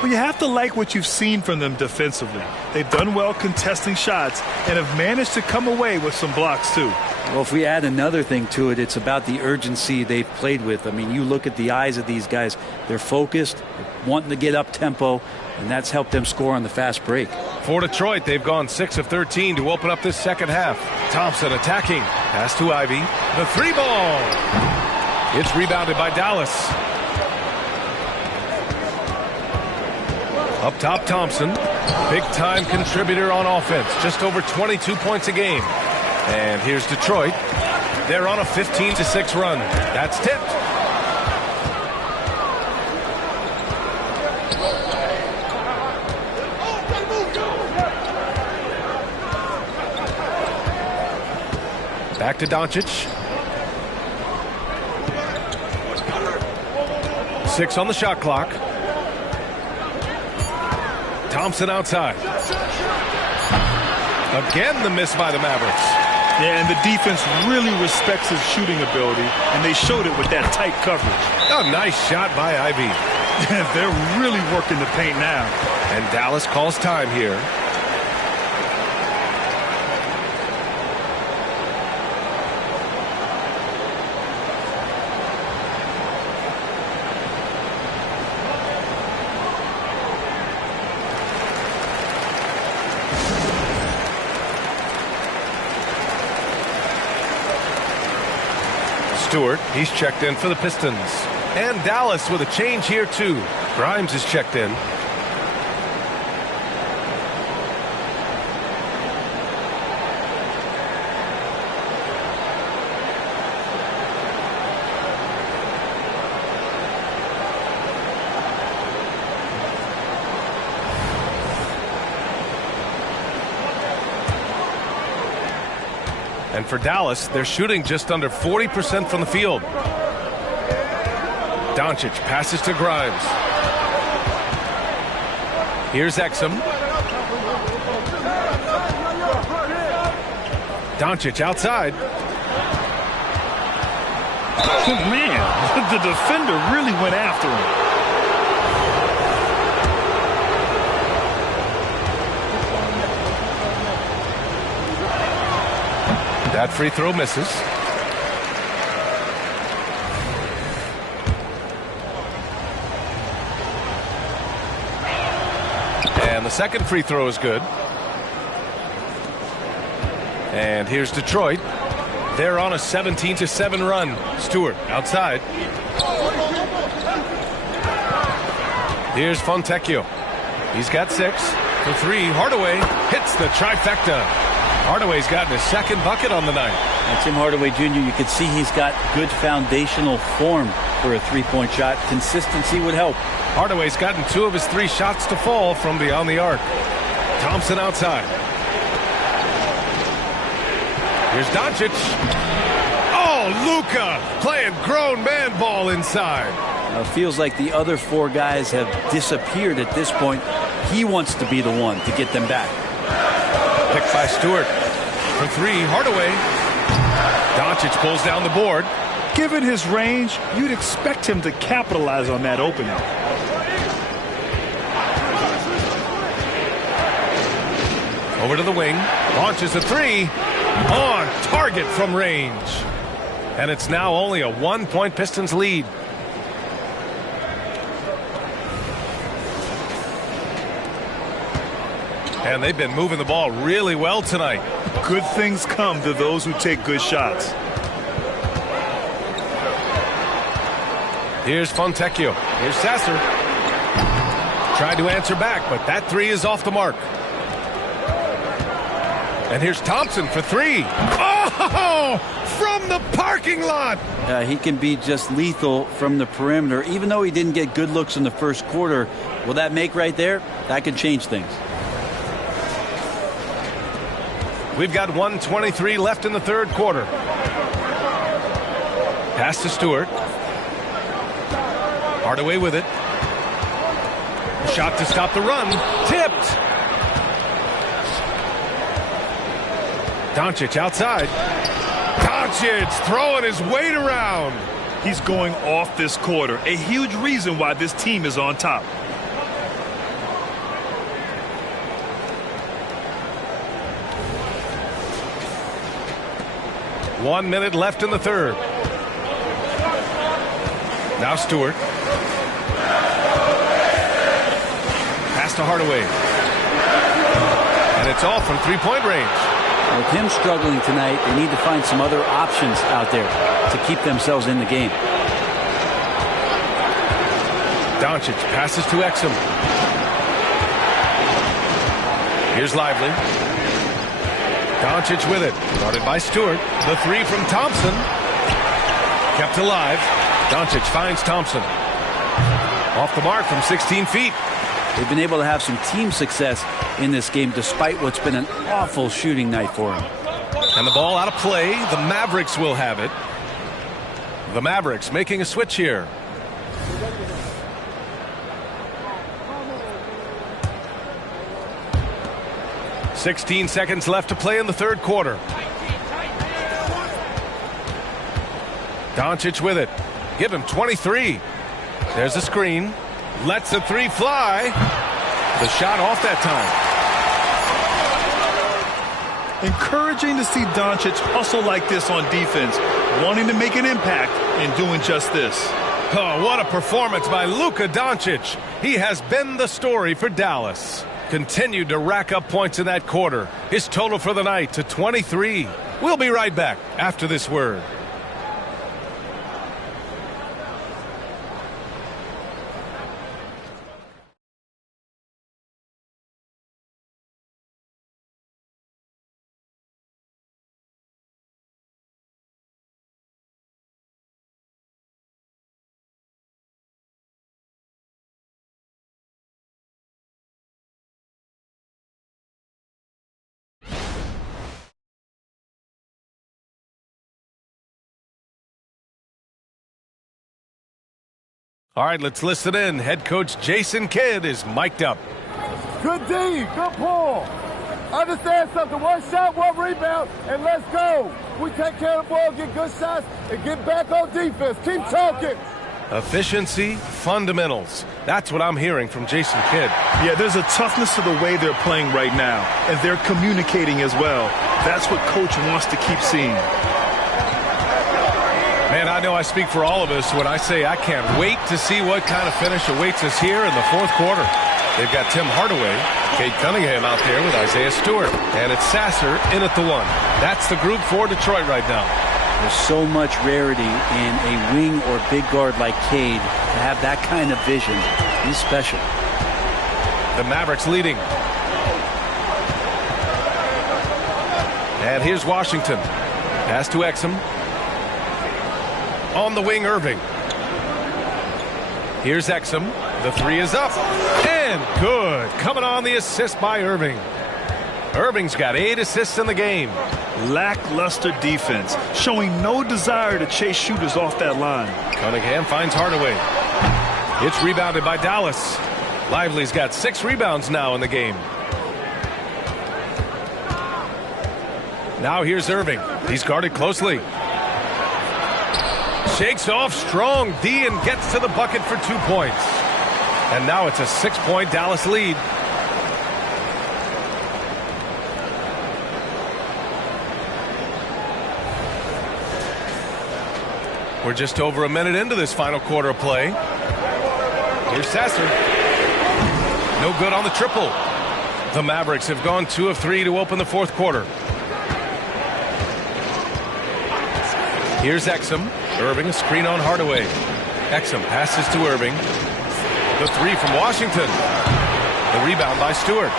Well, you have to like what you've seen from them defensively. They've done well contesting shots and have managed to come away with some blocks too. Well, if we add another thing to it, it's about the urgency they've played with. I mean, you look at the eyes of these guys. They're focused, wanting to get up tempo, and that's helped them score on the fast break. For Detroit, they've gone 6 of 13 to open up this second half. Thompson attacking. Pass to Ivy. The three ball. It's rebounded by Dallas. Up top, Thompson. Big-time contributor on offense. Just over 22 points a game. And here's Detroit. They're on a 15-6 run. That's tipped. Back to Doncic. 6 on the shot clock. Thompson outside. Again, the miss by the Mavericks. Yeah, and the defense really respects his shooting ability, and they showed it with that tight coverage. A nice shot by Ivy. They're really working the paint now. And Dallas calls time here. Stewart, he's checked in for the Pistons. And Dallas with a change here too. Grimes is checked in. And for Dallas, they're shooting just under 40% from the field. Doncic passes to Grimes. Here's Exum. Doncic outside. Oh, man, the defender really went after him. That free throw misses. And the second free throw is good. And here's Detroit. They're on a 17-7 run. Stewart outside. Here's Fontecchio. He's got 6 for 3. Hardaway hits the trifecta. Hardaway's gotten his second bucket on the night. And Tim Hardaway Jr., you can see he's got good foundational form for a three-point shot. Consistency would help. Hardaway's gotten 2 of his 3 shots to fall from beyond the arc. Thompson outside. Here's Doncic. Oh, Luka playing grown man ball inside. Feels like the other 4 guys have disappeared at this point. He wants to be the one to get them back. Picked by Stewart. For 3, Hardaway. Doncic pulls down the board. Given his range, you'd expect him to capitalize on that opening. Over to the wing. Launches a 3. On target from range. And it's now only a 1-point Pistons lead. And they've been moving the ball really well tonight. Good things come to those who take good shots. Here's Fontecchio. Here's Sasser. Tried to answer back, but that 3 is off the mark. And here's Thompson for 3. Oh, from the parking lot. He can be just lethal from the perimeter, even though he didn't get good looks in the first quarter. Will that make right there? That could change things. We've got 1:23 left in the third quarter. Pass to Stewart. Hardaway with it. Shot to stop the run. Tipped. Doncic outside. Doncic throwing his weight around. He's going off this quarter. A huge reason why this team is on top. One minute left in the third. Now Stewart. Pass to Hardaway. And it's all from three-point range. With him struggling tonight, they need to find some other options out there to keep themselves in the game. Doncic passes to Exum. Here's Lively. Doncic with it. Guarded by Stewart. The 3 from Thompson. Kept alive. Doncic finds Thompson. Off the mark from 16 feet. They've been able to have some team success in this game despite what's been an awful shooting night for them. And the ball out of play. The Mavericks will have it. The Mavericks making a switch here. "16 seconds left to play in the third quarter. Doncic with it. Give him 23. There's a screen. Lets the 3 fly. The shot off that time. Encouraging to see Doncic hustle like this on defense, wanting to make an impact and doing just this. Oh, what a performance by Luka Doncic. He has been the story for Dallas. Continued to rack up points in that quarter. His total for the night to 23. We'll be right back after this word. All right, let's listen in. Head coach Jason Kidd is mic'd up. Good D, good pull. Understand something, 1 shot, 1 rebound, and let's go. We take care of the ball, get good shots, and get back on defense. Keep talking. Efficiency, fundamentals. That's what I'm hearing from Jason Kidd. Yeah, there's a toughness to the way they're playing right now, and they're communicating as well. That's what coach wants to keep seeing. Man, I know I speak for all of us when I say I can't wait to see what kind of finish awaits us here in the fourth quarter. They've got Tim Hardaway, Cade Cunningham out there with Isaiah Stewart, and it's Sasser in at the 1. That's the group for Detroit right now. There's so much rarity in a wing or big guard like Cade to have that kind of vision. He's special. The Mavericks leading. And here's Washington. Pass to Exum. On the wing, Irving. Here's Exum. The three is up. And good. Coming on the assist by Irving. Irving's got 8 assists in the game. Lackluster defense, showing no desire to chase shooters off that line. Cunningham finds Hardaway. It's rebounded by Dallas. Lively's got 6 rebounds now in the game. Now here's Irving. He's guarded closely. Shakes off strong D and gets to the bucket for 2 points. And now it's a 6-point Dallas lead. We're just over a minute into this final quarter of play. Here's Sasser. No good on the triple. The Mavericks have gone 2 of 3 to open the fourth quarter. Here's Exum. Irving, a screen on Hardaway. Exum passes to Irving. The three from Washington. The rebound by Stewart.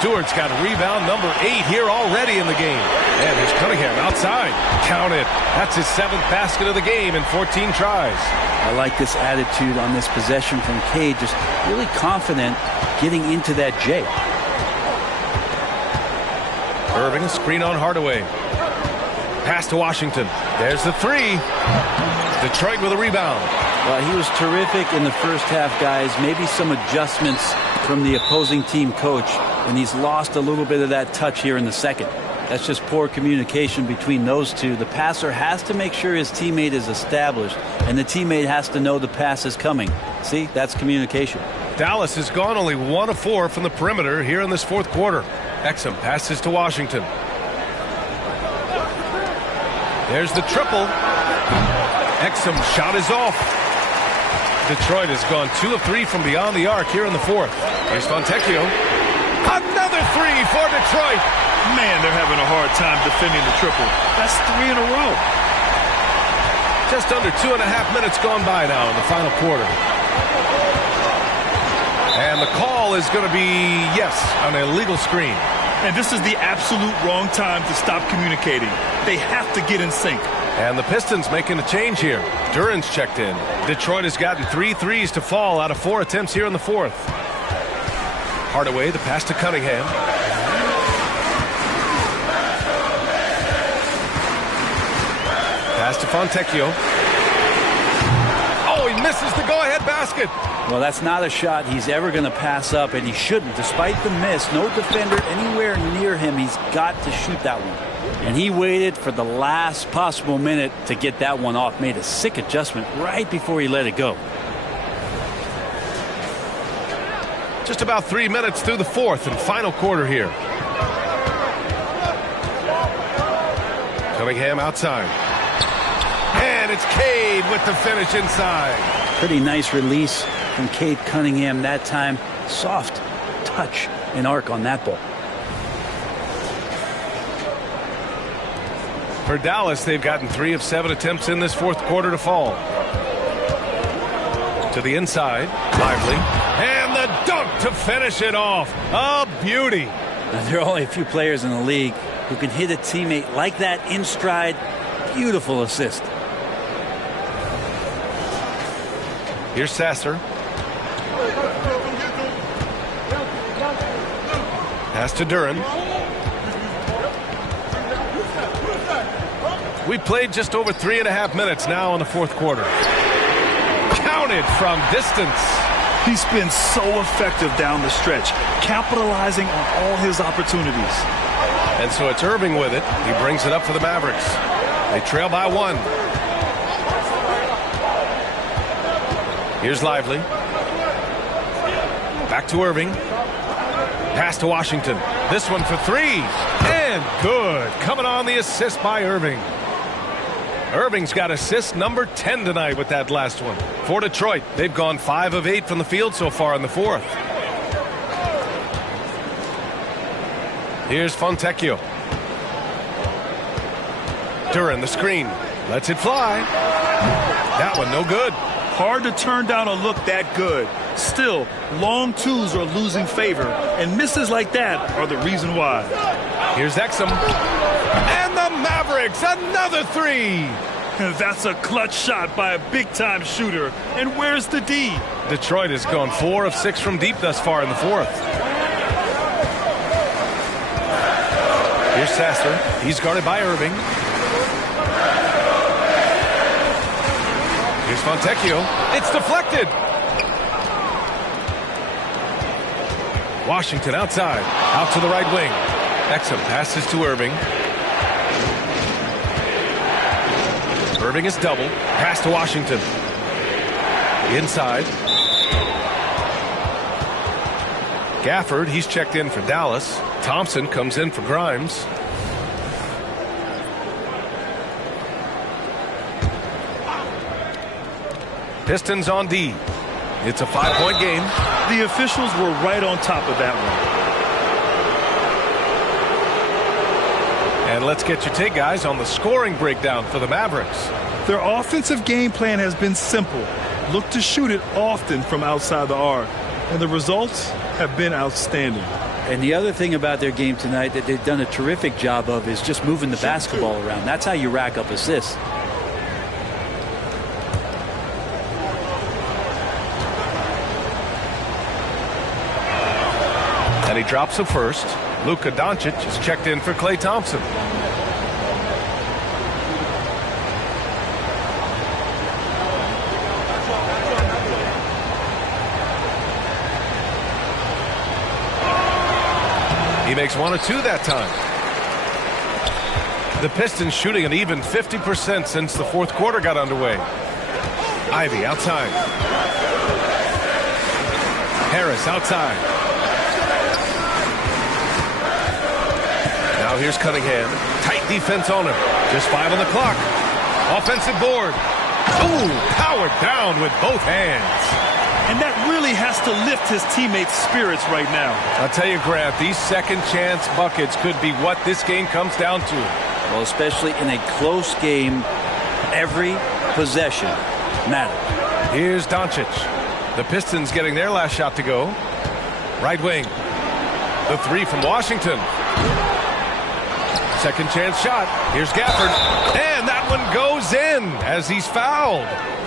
Stewart's got rebound number 8 here already in the game. And here's Cunningham outside. Count it. That's his 7th basket of the game in 14 tries. I like this attitude on this possession from Cade. Just really confident getting into that J. Irving, a screen on Hardaway. Pass to Washington. There's the three. Detroit with a rebound. Well, he was terrific in the first half, guys. Maybe some adjustments from the opposing team coach, and he's lost a little bit of that touch here in the second. That's just poor communication between those two. The passer has to make sure his teammate is established, and the teammate has to know the pass is coming. See, that's communication. Dallas has gone only 1 of 4 from the perimeter here in this fourth quarter. Exum passes to Washington. There's the triple. Exum's shot is off. Detroit has gone 2 of 3 from beyond the arc here in the fourth. Here's Fontecchio. Another three for Detroit. Man, they're having a hard time defending the triple. That's 3 in a row. Just under 2.5 minutes gone by now in the final quarter. And the call is going to be, yes, an illegal screen. And this is the absolute wrong time to stop communicating. They have to get in sync. And the Pistons making a change here. Duran's checked in. Detroit has gotten 3 threes to fall out of 4 attempts here in the fourth. Hardaway, the pass to Cunningham. Pass to Fontecchio. Oh, he misses the go-ahead basket. Well, that's not a shot he's ever going to pass up, and he shouldn't. Despite the miss, no defender anywhere near him. He's got to shoot that one. And he waited for the last possible minute to get that one off. Made a sick adjustment right before he let it go. Just about 3 minutes through the fourth and final quarter here. Cunningham outside. And it's Cade with the finish inside. Pretty nice release from Cade Cunningham that time. Soft touch and arc on that ball. For Dallas, they've gotten 3 of 7 attempts in this fourth quarter to fall. To the inside, Lively. And the dunk to finish it off. A beauty. Now, there are only a few players in the league who can hit a teammate like that in stride. Beautiful assist. Here's Sasser. Pass to Duran. We played just over 3.5 minutes now in the fourth quarter. Counted from distance. He's been so effective down the stretch, capitalizing on all his opportunities. And so it's Irving with it. He brings it up for the Mavericks. They trail by 1. Here's Lively. Back to Irving. Pass to Washington. This one for 3. And good. Coming on the assist by Irving. Irving's got assist number 10 tonight with that last one. For Detroit, they've gone 5 of 8 from the field so far in the fourth. Here's Fontecchio. Duran, the screen. Lets it fly. That one no good. Hard to turn down a look that good. Still, long twos are losing favor, and misses like that are the reason why. Here's Exum. And the Mavericks, another three. That's a clutch shot by a big-time shooter. And where's the D? Detroit has gone 4 of 6 from deep thus far in the fourth. Here's Sasser. He's guarded by Irving. Here's Fontecchio. It's deflected. Washington outside. Out to the right wing. Exum passes to Irving. Irving is doubled. Pass to Washington. Inside. Gafford, he's checked in for Dallas. Thompson comes in for Grimes. Pistons on D. It's a 5-point game. The officials were right on top of that one. And let's get your take, guys, on the scoring breakdown for the Mavericks. Their offensive game plan has been simple. Look to shoot it often from outside the arc. And the results have been outstanding. And the other thing about their game tonight that they've done a terrific job of is just moving the basketball around. That's how you rack up assists. And he drops a first. Luka Doncic is checked in for Klay Thompson. He makes 1 of 2 that time. The Pistons shooting an even 50% since the fourth quarter got underway. Ivy outside. Harris outside. Now here's Cunningham. Tight defense on him. Just 5 on the clock. Offensive board. Ooh, powered down with both hands. And that really has to lift his teammates' spirits right now. I'll tell you, Grant, these second chance buckets could be what this game comes down to. Well, especially in a close game, every possession matters. Here's Doncic. The Pistons getting their last shot to go. Right wing. The 3 from Washington. Second chance shot. Here's Gafford. And that one goes in as he's fouled.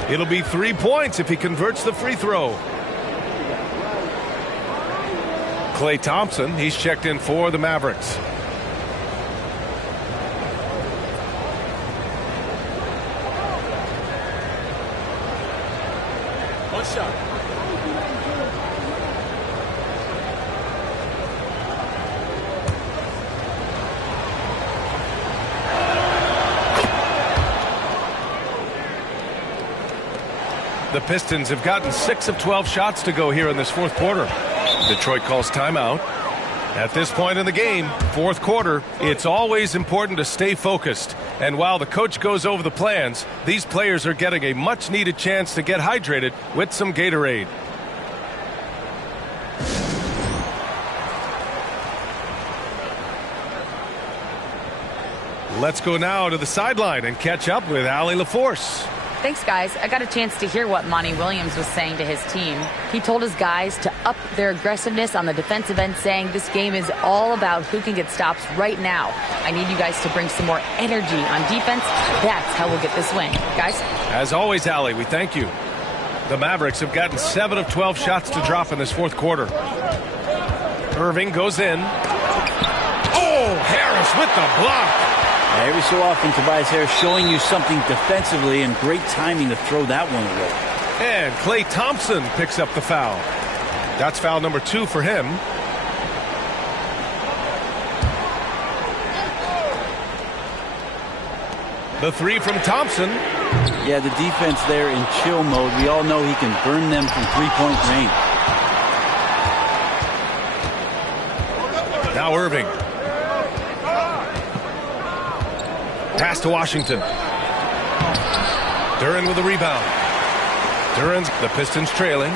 It'll be 3 points if he converts the free throw. Klay Thompson, he's checked in for the Mavericks. One shot. The Pistons have gotten 6 of 12 shots to go here in this fourth quarter. Detroit calls timeout. At this point in the game, fourth quarter, it's always important to stay focused. And while the coach goes over the plans, these players are getting a much-needed chance to get hydrated with some Gatorade. Let's go now to the sideline and catch up with Allie LaForce. Thanks, guys. I got a chance to hear what Monty Williams was saying to his team. He told his guys to up their aggressiveness on the defensive end, saying this game is all about who can get stops right now. I need you guys to bring some more energy on defense. That's how we'll get this win. Guys? As always, Allie, we thank you. The Mavericks have gotten 7 of 12 shots to drop in this fourth quarter. Irving goes in. Oh, Harris with the block. Every so often, Tobias Harris showing you something defensively, and great timing to throw that one away. And Klay Thompson picks up the foul. That's foul number 2 for him. The 3 from Thompson. Yeah, the defense there in chill mode. We all know he can burn them from three-point range. Now Irving. Pass to Washington. Duren with the rebound. Duren's the Pistons trailing.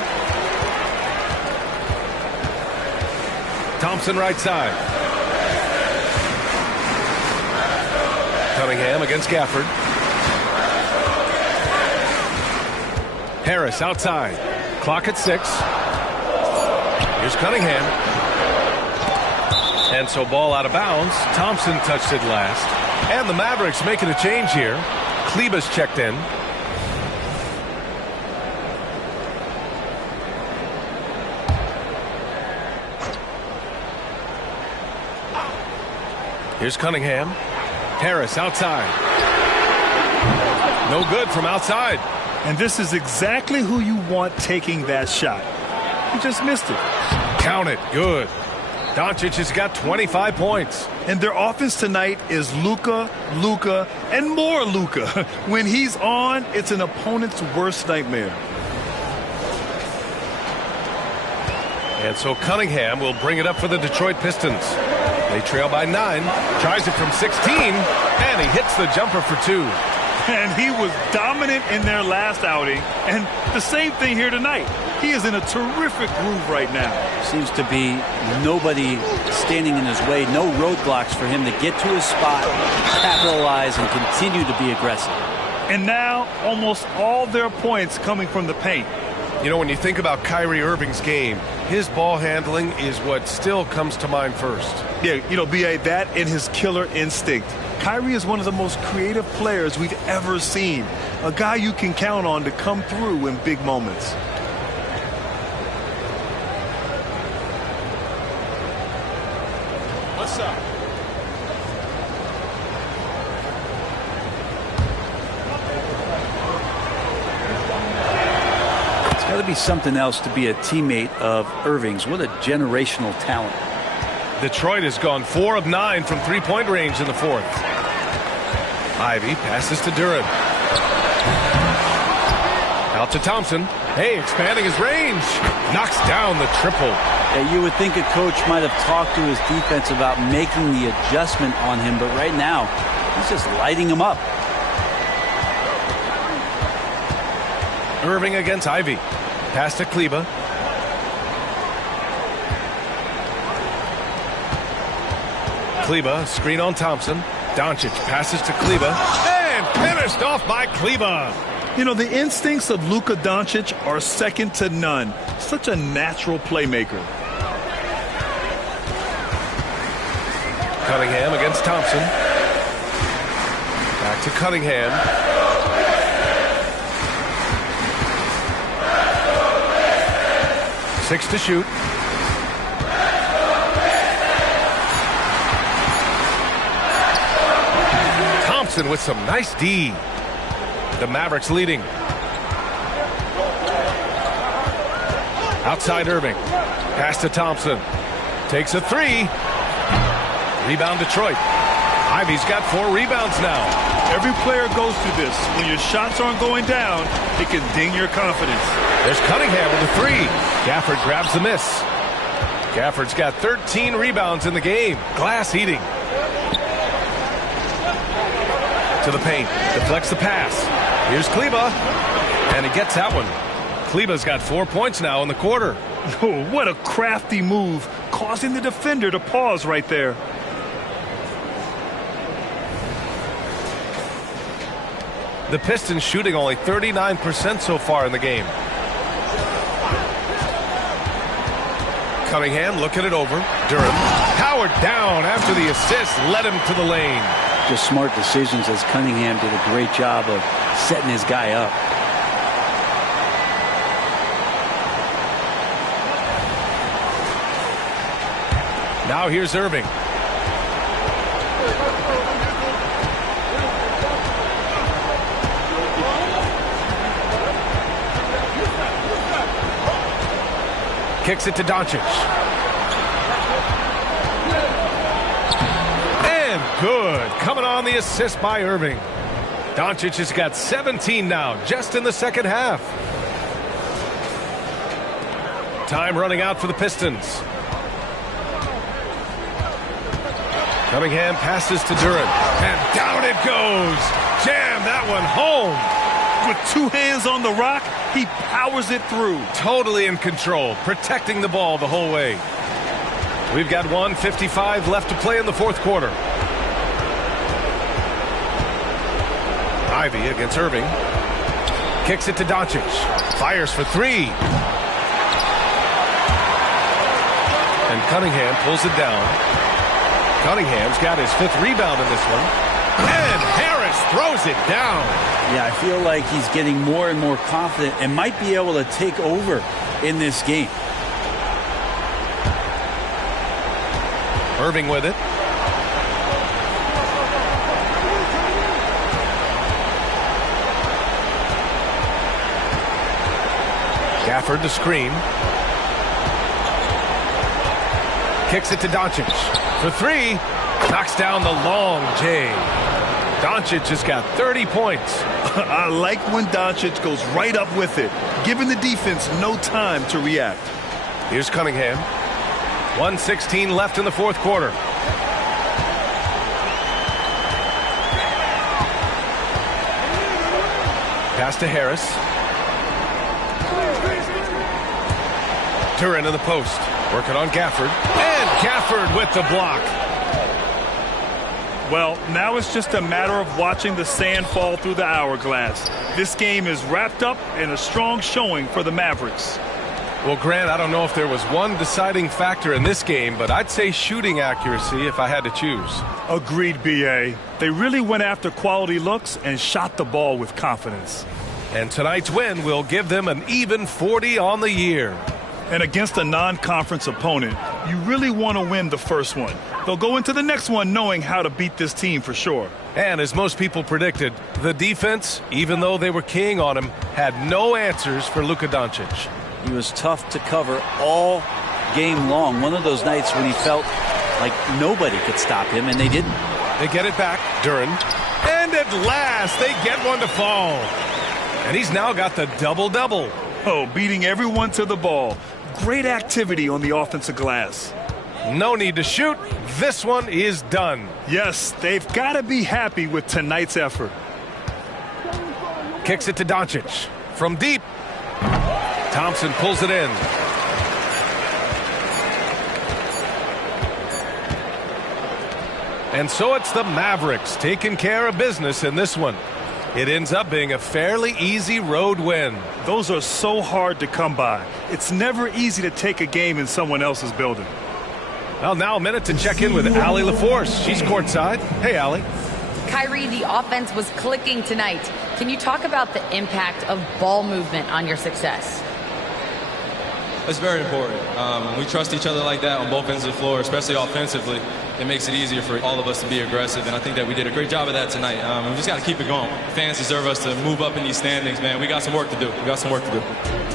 Thompson right side. Cunningham against Gafford. Harris outside. Clock at 6. Here's Cunningham. And so ball out of bounds. Thompson touched it last. And the Mavericks making a change here. Kleber's checked in. Here's Cunningham. Harris outside. No good from outside. And this is exactly who you want taking that shot. He just missed it. Count it. Good. Doncic has got 25 points. And their offense tonight is Luka, and more Luka. When he's on, it's an opponent's worst nightmare. And so Cunningham will bring it up for the Detroit Pistons. They trail by 9. Tries it from 16, and he hits the jumper for 2. And he was dominant in their last outing. And the same thing here tonight. He is in a terrific groove right now. Seems to be nobody standing in his way. No roadblocks for him to get to his spot, capitalize, and continue to be aggressive. And now almost all their points coming from the paint. You know, when you think about Kyrie Irving's game, his ball handling is what still comes to mind first. Yeah, you know, B.A., that and his killer instinct. Kyrie is one of the most creative players we've ever seen. A guy you can count on to come through in big moments. What's up? It's got to be something else to be a teammate of Irving's. What a generational talent. Detroit has gone 4 of 9 from three-point range in the fourth. Ivy passes to Duran. Out to Thompson. Hey, expanding his range. Knocks down the triple. Yeah, you would think a coach might have talked to his defense about making the adjustment on him, but right now, he's just lighting him up. Irving against Ivy. Pass to Kleber. Kleber, screen on Thompson. Doncic passes to Kleber. And finished off by Kleber. You know, the instincts of Luka Doncic are second to none. Such a natural playmaker. Cunningham against Thompson. Back to Cunningham. Six to shoot. Thompson with some nice D. The Mavericks leading. Outside Irving. Pass to Thompson. Takes a 3. Rebound Detroit. Ivy's got 4 rebounds now. Every player goes through this. When your shots aren't going down, it can ding your confidence. There's Cunningham with a 3. Gafford grabs the miss. Gafford's got 13 rebounds in the game. Glass eating. To the paint. Deflects the pass. Here's Kleber. And he gets that one. Kleber's got 4 points now in the quarter. Oh, what a crafty move. Causing the defender to pause right there. The Pistons shooting only 39% so far in the game. Cunningham looking it over. Durham powered down after the assist led him to the lane. Just smart decisions as Cunningham did a great job of setting his guy up. Now here's Irving. Kicks it to Doncic. And good. Coming on the assist by Irving. Doncic has got 17 now, just in the second half. Time running out for the Pistons. Cunningham passes to Duran. And down it goes. Jam that one home. With 2 hands on the rock, he powers it through. Totally in control, protecting the ball the whole way. We've got 1:55 left to play in the fourth quarter. Ivy against Irving. Kicks it to Doncic. Fires for 3. And Cunningham pulls it down. Cunningham's got his 5th rebound in this one. And Harris throws it down. Yeah, I feel like he's getting more and more confident and might be able to take over in this game. Irving with it. Gafford to screen. Kicks it to Doncic. For 3. Knocks down the long J. Doncic has got 30 points. I like when Doncic goes right up with it, giving the defense no time to react. Here's Cunningham. 1:16 left in the 4th quarter. Pass to Harris. Turin in the post. Working on Gafford. And Gafford with the block. Well, now it's just a matter of watching the sand fall through the hourglass. This game is wrapped up in a strong showing for the Mavericks. Well, Grant, I don't know if there was one deciding factor in this game, but I'd say shooting accuracy if I had to choose. Agreed, B.A. They really went after quality looks and shot the ball with confidence. And tonight's win will give them an even 40 on the year. And against a non-conference opponent, you really want to win the first one. They'll go into the next one knowing how to beat this team for sure. And as most people predicted, the defense, even though they were keying on him, had no answers for Luka Doncic. He was tough to cover all game long. One of those nights when he felt like nobody could stop him, and they didn't. They get it back, Duren. And at last, they get one to fall. And he's now got the double-double. Oh, beating everyone to the ball. Great activity on the offensive glass. No need to shoot. This one is done. Yes, they've got to be happy with tonight's effort. Kicks it to Doncic. From deep. Thompson pulls it in. And so it's the Mavericks taking care of business in this one. It ends up being a fairly easy road win. Those are so hard to come by. It's never easy to take a game in someone else's building. Well, now a minute to check in with Allie LaForce. She's courtside. Hey, Allie. Kyrie, the offense was clicking tonight. Can you talk about the impact of ball movement on your success? It's very important. We trust each other like that on both ends of the floor, especially offensively. It makes it easier for all of us to be aggressive, and I think that we did a great job of that tonight. We just got to keep it going. Fans deserve us to move up in these standings, man. We got some work to do. We got some work to do.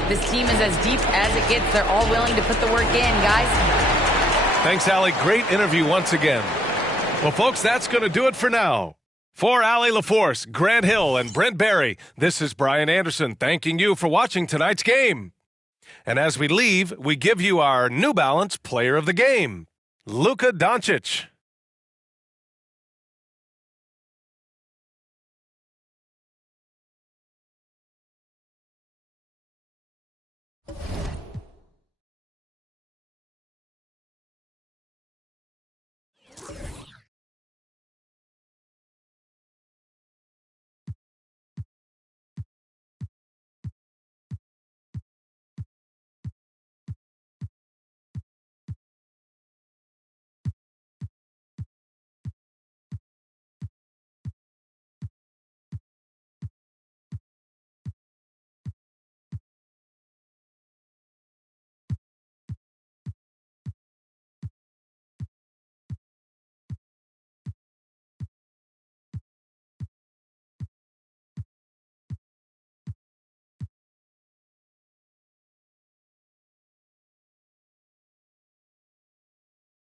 This team is as deep as it gets. They're all willing to put the work in, guys. Thanks, Allie. Great interview once again. Well, folks, that's going to do it for now. For Allie LaForce, Grant Hill, and Brent Barry, this is Brian Anderson thanking you for watching tonight's game. And as we leave, we give you our New Balance Player of the Game, Luka Doncic.